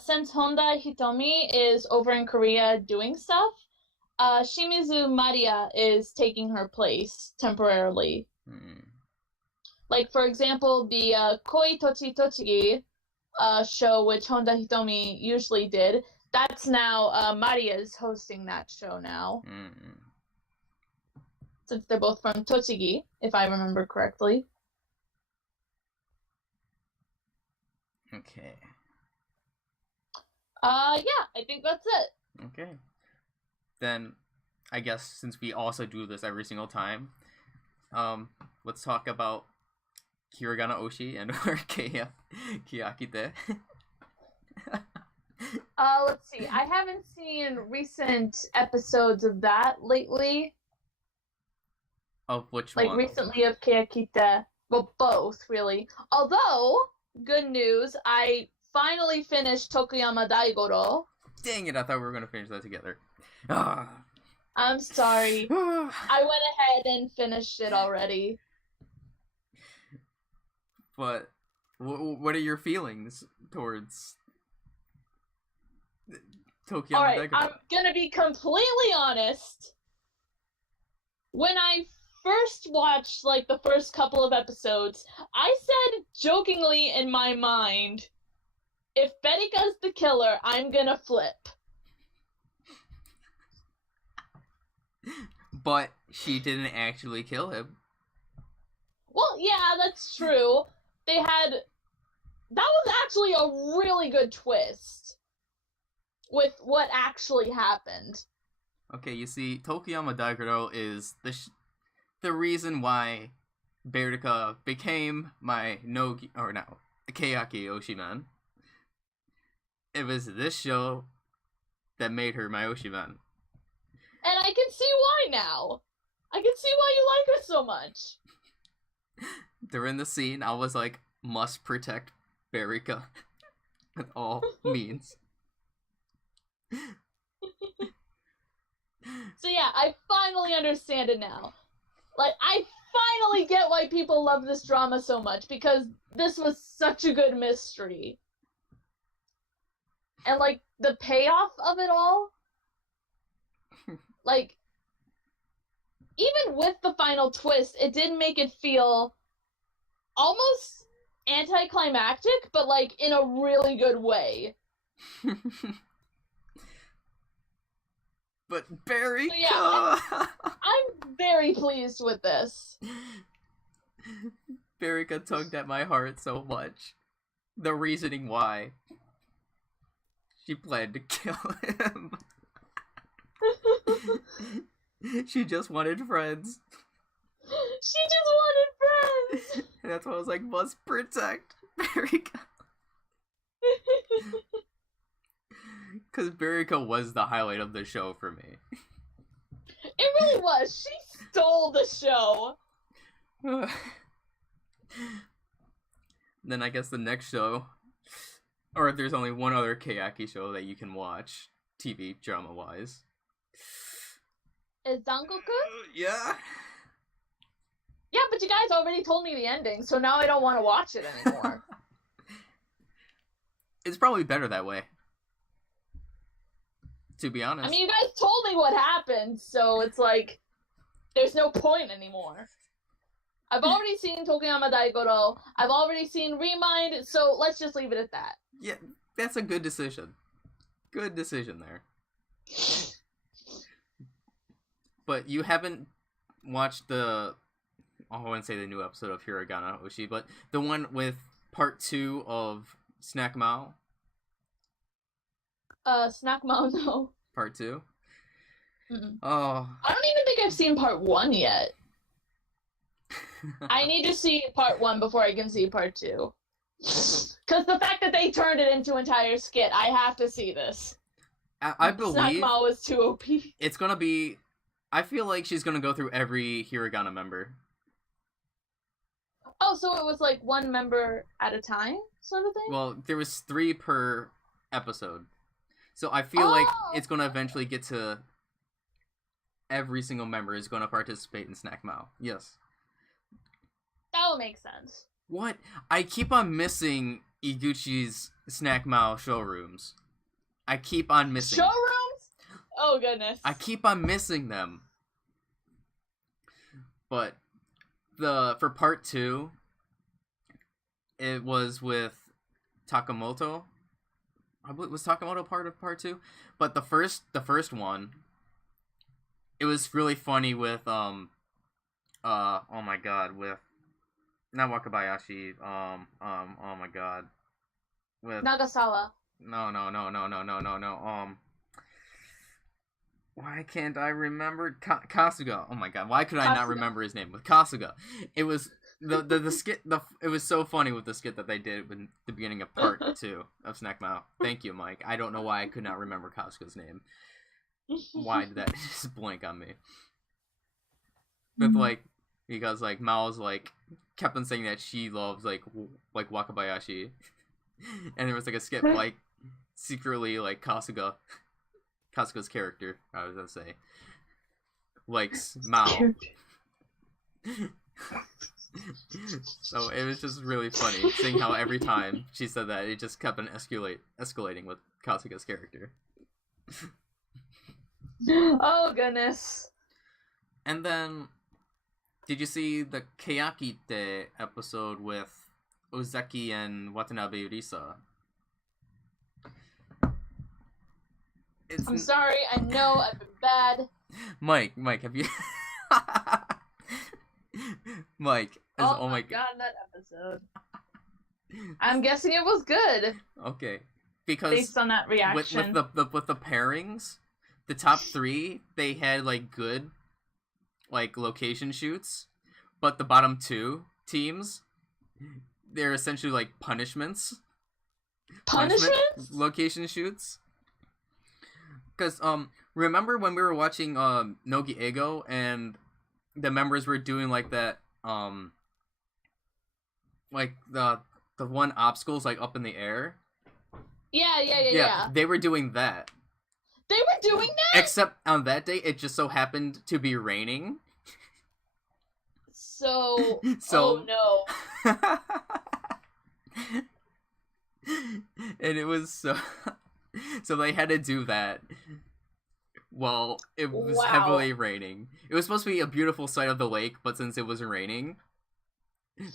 Since Honda Hitomi is over in Korea doing stuff, Shimizu Maria is taking her place temporarily. Like, for example, the Koi Tochi Tochigi show, which Honda Hitomi usually did, that's now Maria's hosting that show now. Since they're both from Tochigi, if I remember correctly. Okay. Yeah, I think that's it. Okay. Then, I guess since we also do this every single time, let's talk about Hiragana Oshi and or Kiyakite. Let's see. I haven't seen recent episodes of that lately. Of which one? Like, recently of Kiyakite. Well, both, really. Although, good news, I finally finished Tokuyama Daigoro. Dang it, I thought we were going to finish that together. I'm sorry. I went ahead and finished it already. Tokiyama Alright, Daikoro. I'm gonna be completely honest. When I first watched, like, the first couple of episodes, I said jokingly in my mind, if Berika's the killer, I'm gonna flip. But she didn't actually kill him. Well, yeah, that's true. That was actually a really good twist with what actually happened. Okay, you see, Tokiyama Daigoro is the reason why Berika became my Nogi, or no, Kayaki Oshiman. It was this show that made her my Oshiman. And I can see why now. I can see why you like her so much. During the scene, I was like, must protect Berika with all means. So yeah, I finally understand it now. Like, I finally get why people love this drama so much, because this was such a good mystery. And, like, the payoff of it all, like, even with the final twist, it did make it feel almost anticlimactic, but, like, in a really good way. But Berika! So yeah, I'm very pleased with this. Berika tugged at my heart so much. The reasoning why she planned to kill him. She just wanted friends. She just wanted friends! And that's why I was like, must protect Berika. Because Berika was the highlight of the show for me. It really was. She stole the show. Then I guess the next show, or there's only one other Kayaki show that you can watch, TV drama wise. Is Zangoku? Yeah. Yeah, but you guys already told me the ending, so now I don't want to watch it anymore. It's probably better that way. To be honest. I mean, you guys told me what happened, so it's like, there's no point anymore. I've already seen Tokiyama Daigoro, I've already seen Remind, so let's just leave it at that. Yeah, that's a good decision. Good decision there. But you haven't watched I wouldn't say the new episode of Hiragana Oshi, but the one with part 2 of Snack Mao? Snack Mao, no. Part 2? Mm-mm. Oh. I don't even think I've seen part 1 yet. I need to see part 1 before I can see part 2. Because the fact that they turned it into an entire skit, I have to see this. I believe Snack Mao is too OP. it's gonna be... I feel like she's gonna go through every Hiragana member. Oh, so it was like one member at a time, sort of thing? Well, there was 3 per episode. So I feel like it's gonna eventually get to every single member is gonna participate in Snack Mao. Yes. That would make sense. What? I keep on missing Iguchi's Snack Mao showrooms. I keep on missing. Showrooms? Oh, goodness. I keep on missing them. But for part 2, it was with Takamoto. I believe, was Takamoto part of part 2? But the first one, it was really funny with oh my god, with not Wakabayashi, oh my god, with Nagasawa. no, why can't I remember Kasuga? Oh my god, why could I not remember his name? With Kasuga, it was the skit. It was so funny with the skit that they did in the beginning of part 2 of Snack Mao. Thank you, Mike. I don't know why I could not remember Kasuga's name. Why did that just blank on me? But like, because like Mao's like kept on saying that she loves like Wakabayashi, and there was like a skit like secretly like Kasuga's character, I was gonna say, likes Mao. So it was just really funny seeing how every time she said that, it just kept on escalating with Kasuga's character. Oh goodness. And then, did you see the Kayakite episode with Ozeki and Watanabe Risa? I'm sorry, I know I've been bad. Mike, have you... Mike, oh my god, that episode. I'm guessing it was good. Okay, because based on that reaction, with the pairings, the top 3 they had like good, like location shoots, but the bottom 2 teams, they're essentially like punishment location shoots. Because remember when we were watching Nogi Ego and the members were doing like that like the one obstacles like up in the air? Yeah. They were doing that. They were doing that? Except on that day it just so happened to be raining. So oh no. And it was so they had to do that. Well, it was heavily raining. It was supposed to be a beautiful sight of the lake, but since it was raining,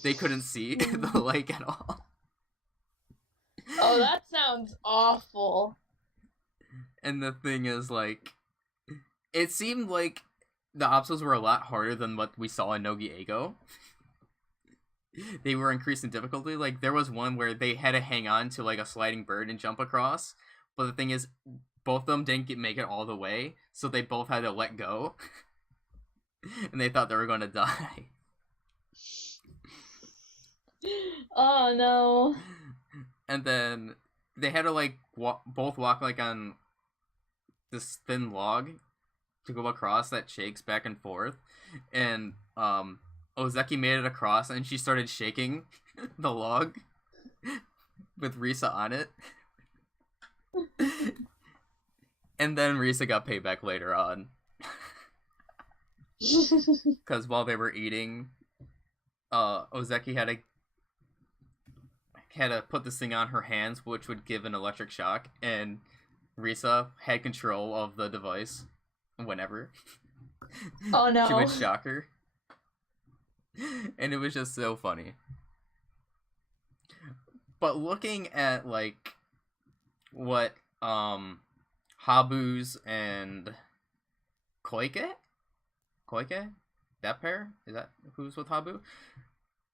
they couldn't see the lake at all. Oh, that sounds awful. And the thing is, like, it seemed like the obstacles were a lot harder than what we saw in Nogi Ego. They were increased in difficulty. Like, there was one where they had to hang on to, like, a sliding bird and jump across. But the thing is, both of them didn't make it all the way, so they both had to let go. And they thought they were going to die. Oh, no. And then they had to, like, both walk, like, on this thin log to go across that shakes back and forth. And, Ozeki made it across, and she started shaking the log with Risa on it. And then Risa got payback later on. Because while they were eating, Ozeki had to put this thing on her hands, which would give an electric shock, and Risa had control of the device whenever. Oh no. She would shock her. And it was just so funny. But looking at, like, what, Habu's and Koike? That pair? Is that who's with Habu?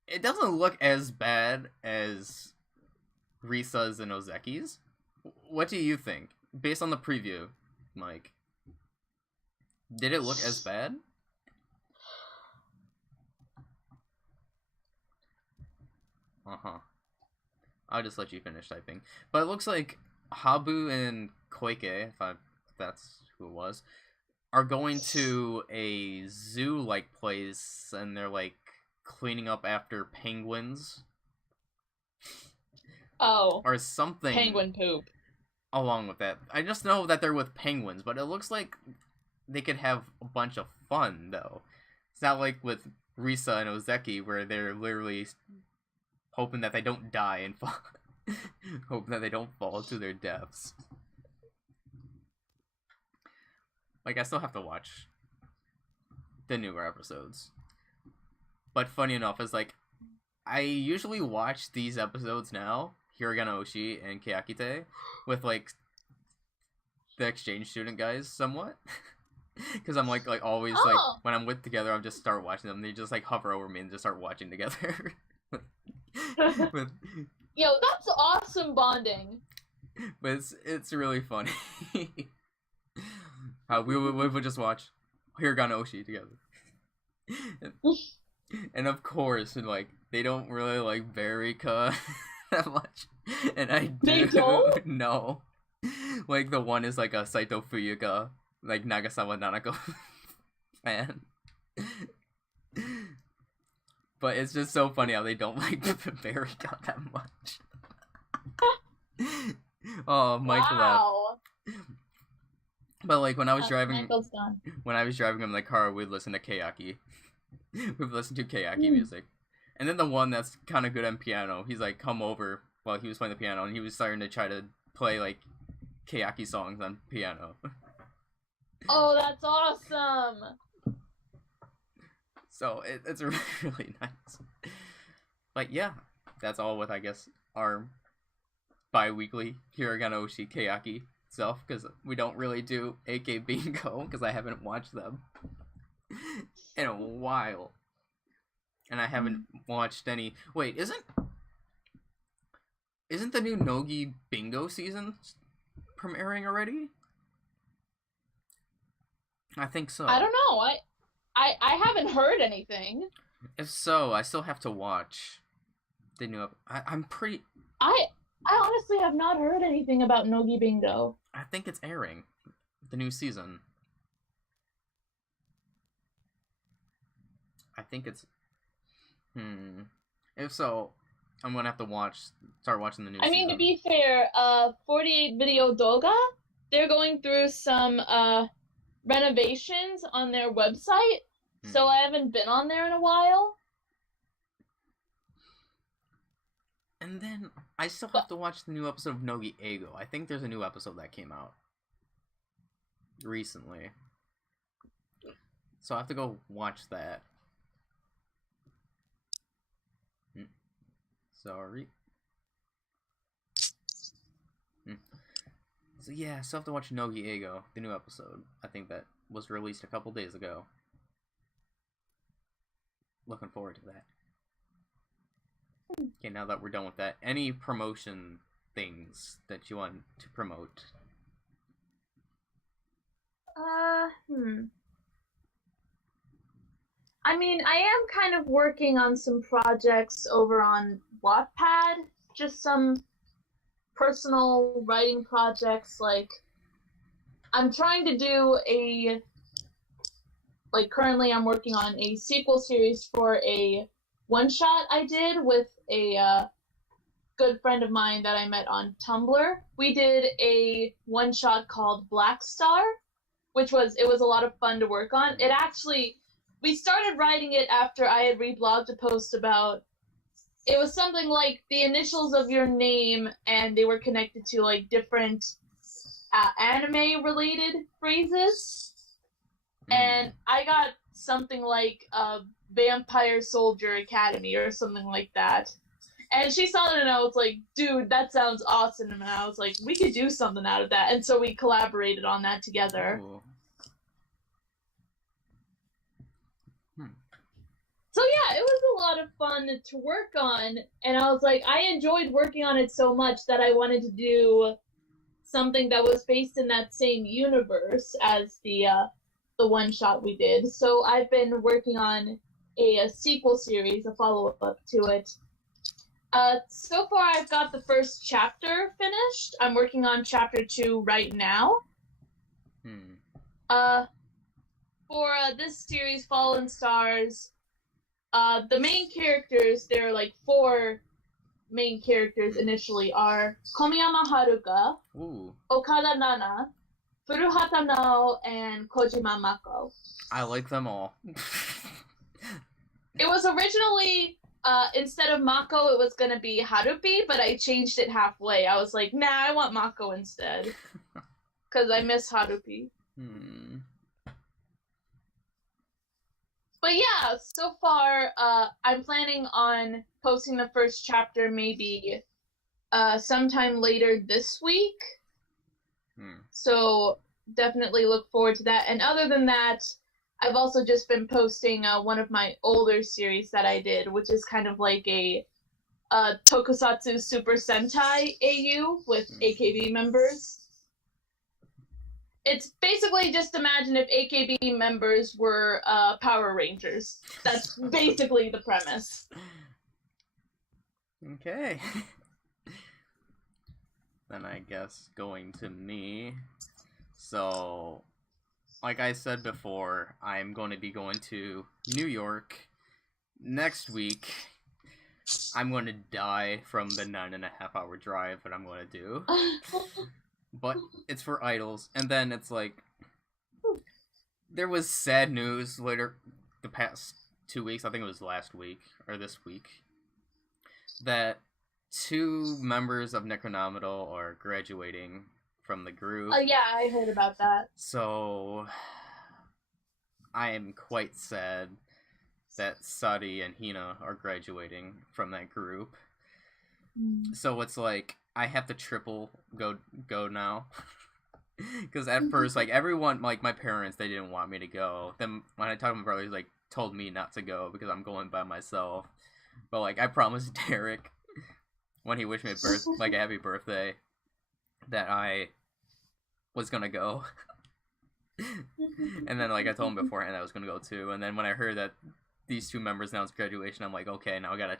It doesn't look as bad as Risa's and Ozeki's. What do you think? Based on the preview, Mike. Did it look as bad? Uh-huh. I'll just let you finish typing. But it looks like Habu and Koike, if that's who it was, are going to a zoo-like place, and they're, like, cleaning up after penguins. Oh. Or something. Penguin poop. Along with that. I just know that they're with penguins, but it looks like they could have a bunch of fun, though. It's not like with Risa and Ozeki, where they're literally hoping that they don't die and fall. Hoping that they don't fall to their deaths. Like, I still have to watch the newer episodes. But funny enough, is like, I usually watch these episodes now, Hiragana Oshi and Kayakite, with, like, the exchange student guys, somewhat. Because I'm, like always, like, when I'm with together, I'll just start watching them. They just, like, hover over me and just start watching together. with, Yo, that's awesome bonding. But it's really funny. How we would just watch Hiragana Oshi together. And of course, like, they don't really like Barika that much. And I do. They don't? No. Like, the one is like a Saito Fuyuka, like Nagasawa Nanako fan. But it's just so funny how they don't like Barika that much. Oh, Mike wow. left. But, like, when I was driving him in the car, we'd listen to Kayaki. We'd listen to Kayaki music. And then the one that's kind of good on piano, he's like, come over while he was playing the piano, and he was starting to try to play, like, Kayaki songs on piano. Oh, that's awesome! So it's really nice. But yeah, that's all with, I guess, our bi-weekly Hiragana Oshi Kayaki stuff, because we don't really do AK Bingo, because I haven't watched them in a while. And I haven't watched any... Wait, isn't the new Nogi Bingo season premiering already? I think so. I don't know. I haven't heard anything. If so, I still have to watch the new... I'm pretty... I honestly have not heard anything about Nogi Bingo. I think it's airing. The new season. I think it's... If so, I'm gonna have to start watching the new season. I mean, to be fair, 48 Video Doga, they're going through some renovations on their website, so I haven't been on there in a while. And then I still have to watch the new episode of Nogi Eigo. I think there's a new episode that came out recently, so I have to go watch that. Sorry. So yeah, I still have to watch Nogi Eigo, the new episode. I think that was released a couple days ago. Looking forward to that. Okay, now that we're done with that, any promotion things that you want to promote? I mean, I am kind of working on some projects over on Wattpad, just some personal writing projects. Like, I'm trying to do currently I'm working on a sequel series for a one-shot I did with a good friend of mine that I met on Tumblr. We did a one-shot called Black Star, which was a lot of fun to work on. We started writing it after I had reblogged a post about, it was something like the initials of your name, and they were connected to like different anime-related phrases. And I got something like Vampire Soldier Academy or something like that. And she saw it and I was like, dude, that sounds awesome. And I was like, we could do something out of that. And so we collaborated on that together. Ooh. So yeah, it was a lot of fun to work on. And I was like, I enjoyed working on it so much that I wanted to do something that was based in that same universe as the one shot we did. So I've been working on a sequel series, a follow-up to it. So far I've got the first chapter finished. I'm working on chapter 2 right now. For this series, Fallen Stars, the main characters, there are like 4 main characters initially, are Komiyama Haruka, Okada Nana, Furuhata Nao, and Kojima Mako. I like them all. It was originally, instead of Mako, it was gonna be Harupi, but I changed it halfway. I was like, nah, I want Mako instead. Because I miss Harupi. But yeah, so far, I'm planning on posting the first chapter maybe sometime later this week. So definitely look forward to that. And other than that, I've also just been posting one of my older series that I did, which is kind of like a Tokusatsu Super Sentai AU with AKB members. It's basically just imagine if AKB members were Power Rangers. That's basically the premise. Okay. Then I guess going to me. So, like I said before, I'm going to be going to New York next week. I'm going to die from the 9.5-hour drive that I'm going to do. But it's for idols. And then it's like, there was sad news later, the past 2 weeks, I think it was last week, or this week, that 2 members of Necronomital are graduating from the group. Oh yeah, I heard about that. So I am quite sad that Sadi and Hina are graduating from that group. So it's like I have to triple go now. Because at first, like, everyone, like, my parents, they didn't want me to go. Then when I talked to my brother, he, like, told me not to go because I'm going by myself. But, like, I promised Derek when he wished me a happy birthday that I was gonna go. And then, like, I told him beforehand I was gonna go too. And then when I heard that these two members announced graduation, I'm like, okay, now I gotta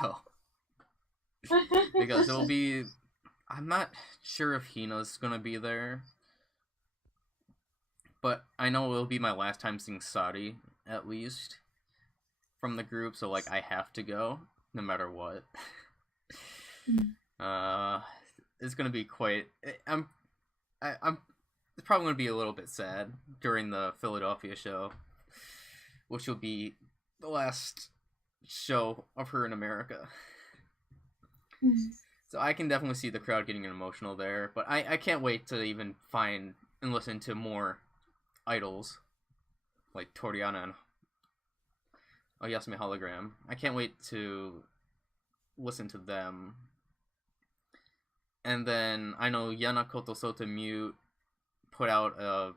go. Because it'll be... I'm not sure if Hina's gonna be there, but I know it'll be my last time seeing Sadi, at least, from the group, so, like, I have to go, no matter what. It's gonna be quite... I'm it's probably gonna be a little bit sad during the Philadelphia show, which will be the last show of her in America. So I can definitely see the crowd getting emotional there, but I can't wait to even find and listen to more idols, like Toriana and Yasumi Hologram. I can't wait to listen to them. And then I know Yana Kotosota Mute put out a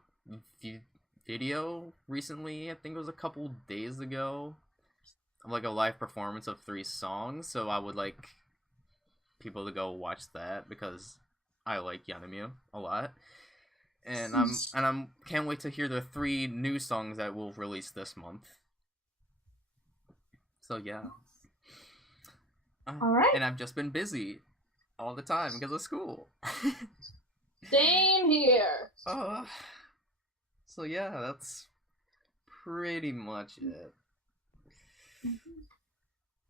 video recently, I think it was a couple days ago, of like a live performance of 3 songs, so I would like people to go watch that because I like Yanamyu a lot, and I'm can't wait to hear the 3 new songs that will release this month. So yeah, All right. and I've just been busy all the time because of school. Same here. So yeah, that's pretty much it.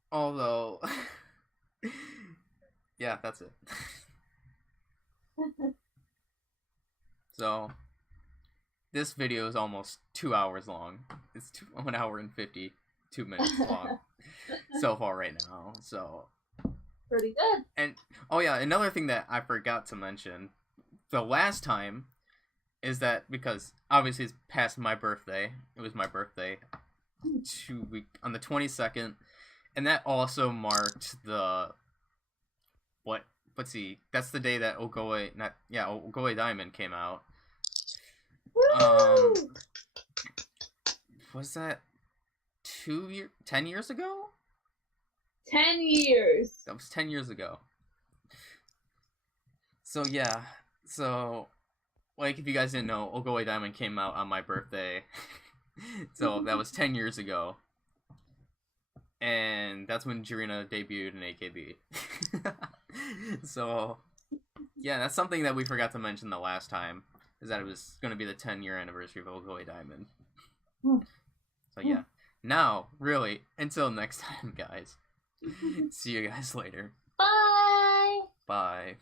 Although. Yeah, that's it. So, this video is almost 2 hours long. It's 1 hour and 52 minutes long so far right now. So, Pretty good. and oh yeah, another thing that I forgot to mention, the last time, is that because obviously it's past my birthday. It was my birthday on the 22nd, and that also marked let's see, that's the day that Ogoe Diamond came out. Woo! Was that 10 years ago? 10 years. That was 10 years ago. So yeah, like, if you guys didn't know, Ogoe Diamond came out on my birthday. So that was 10 years ago. And that's when Jirina debuted in AKB. So, yeah, that's something that we forgot to mention the last time, is that it was going to be the 10-year anniversary of Ogoe Diamond. So, yeah. Now, really, until next time, guys. See you guys later. Bye! Bye.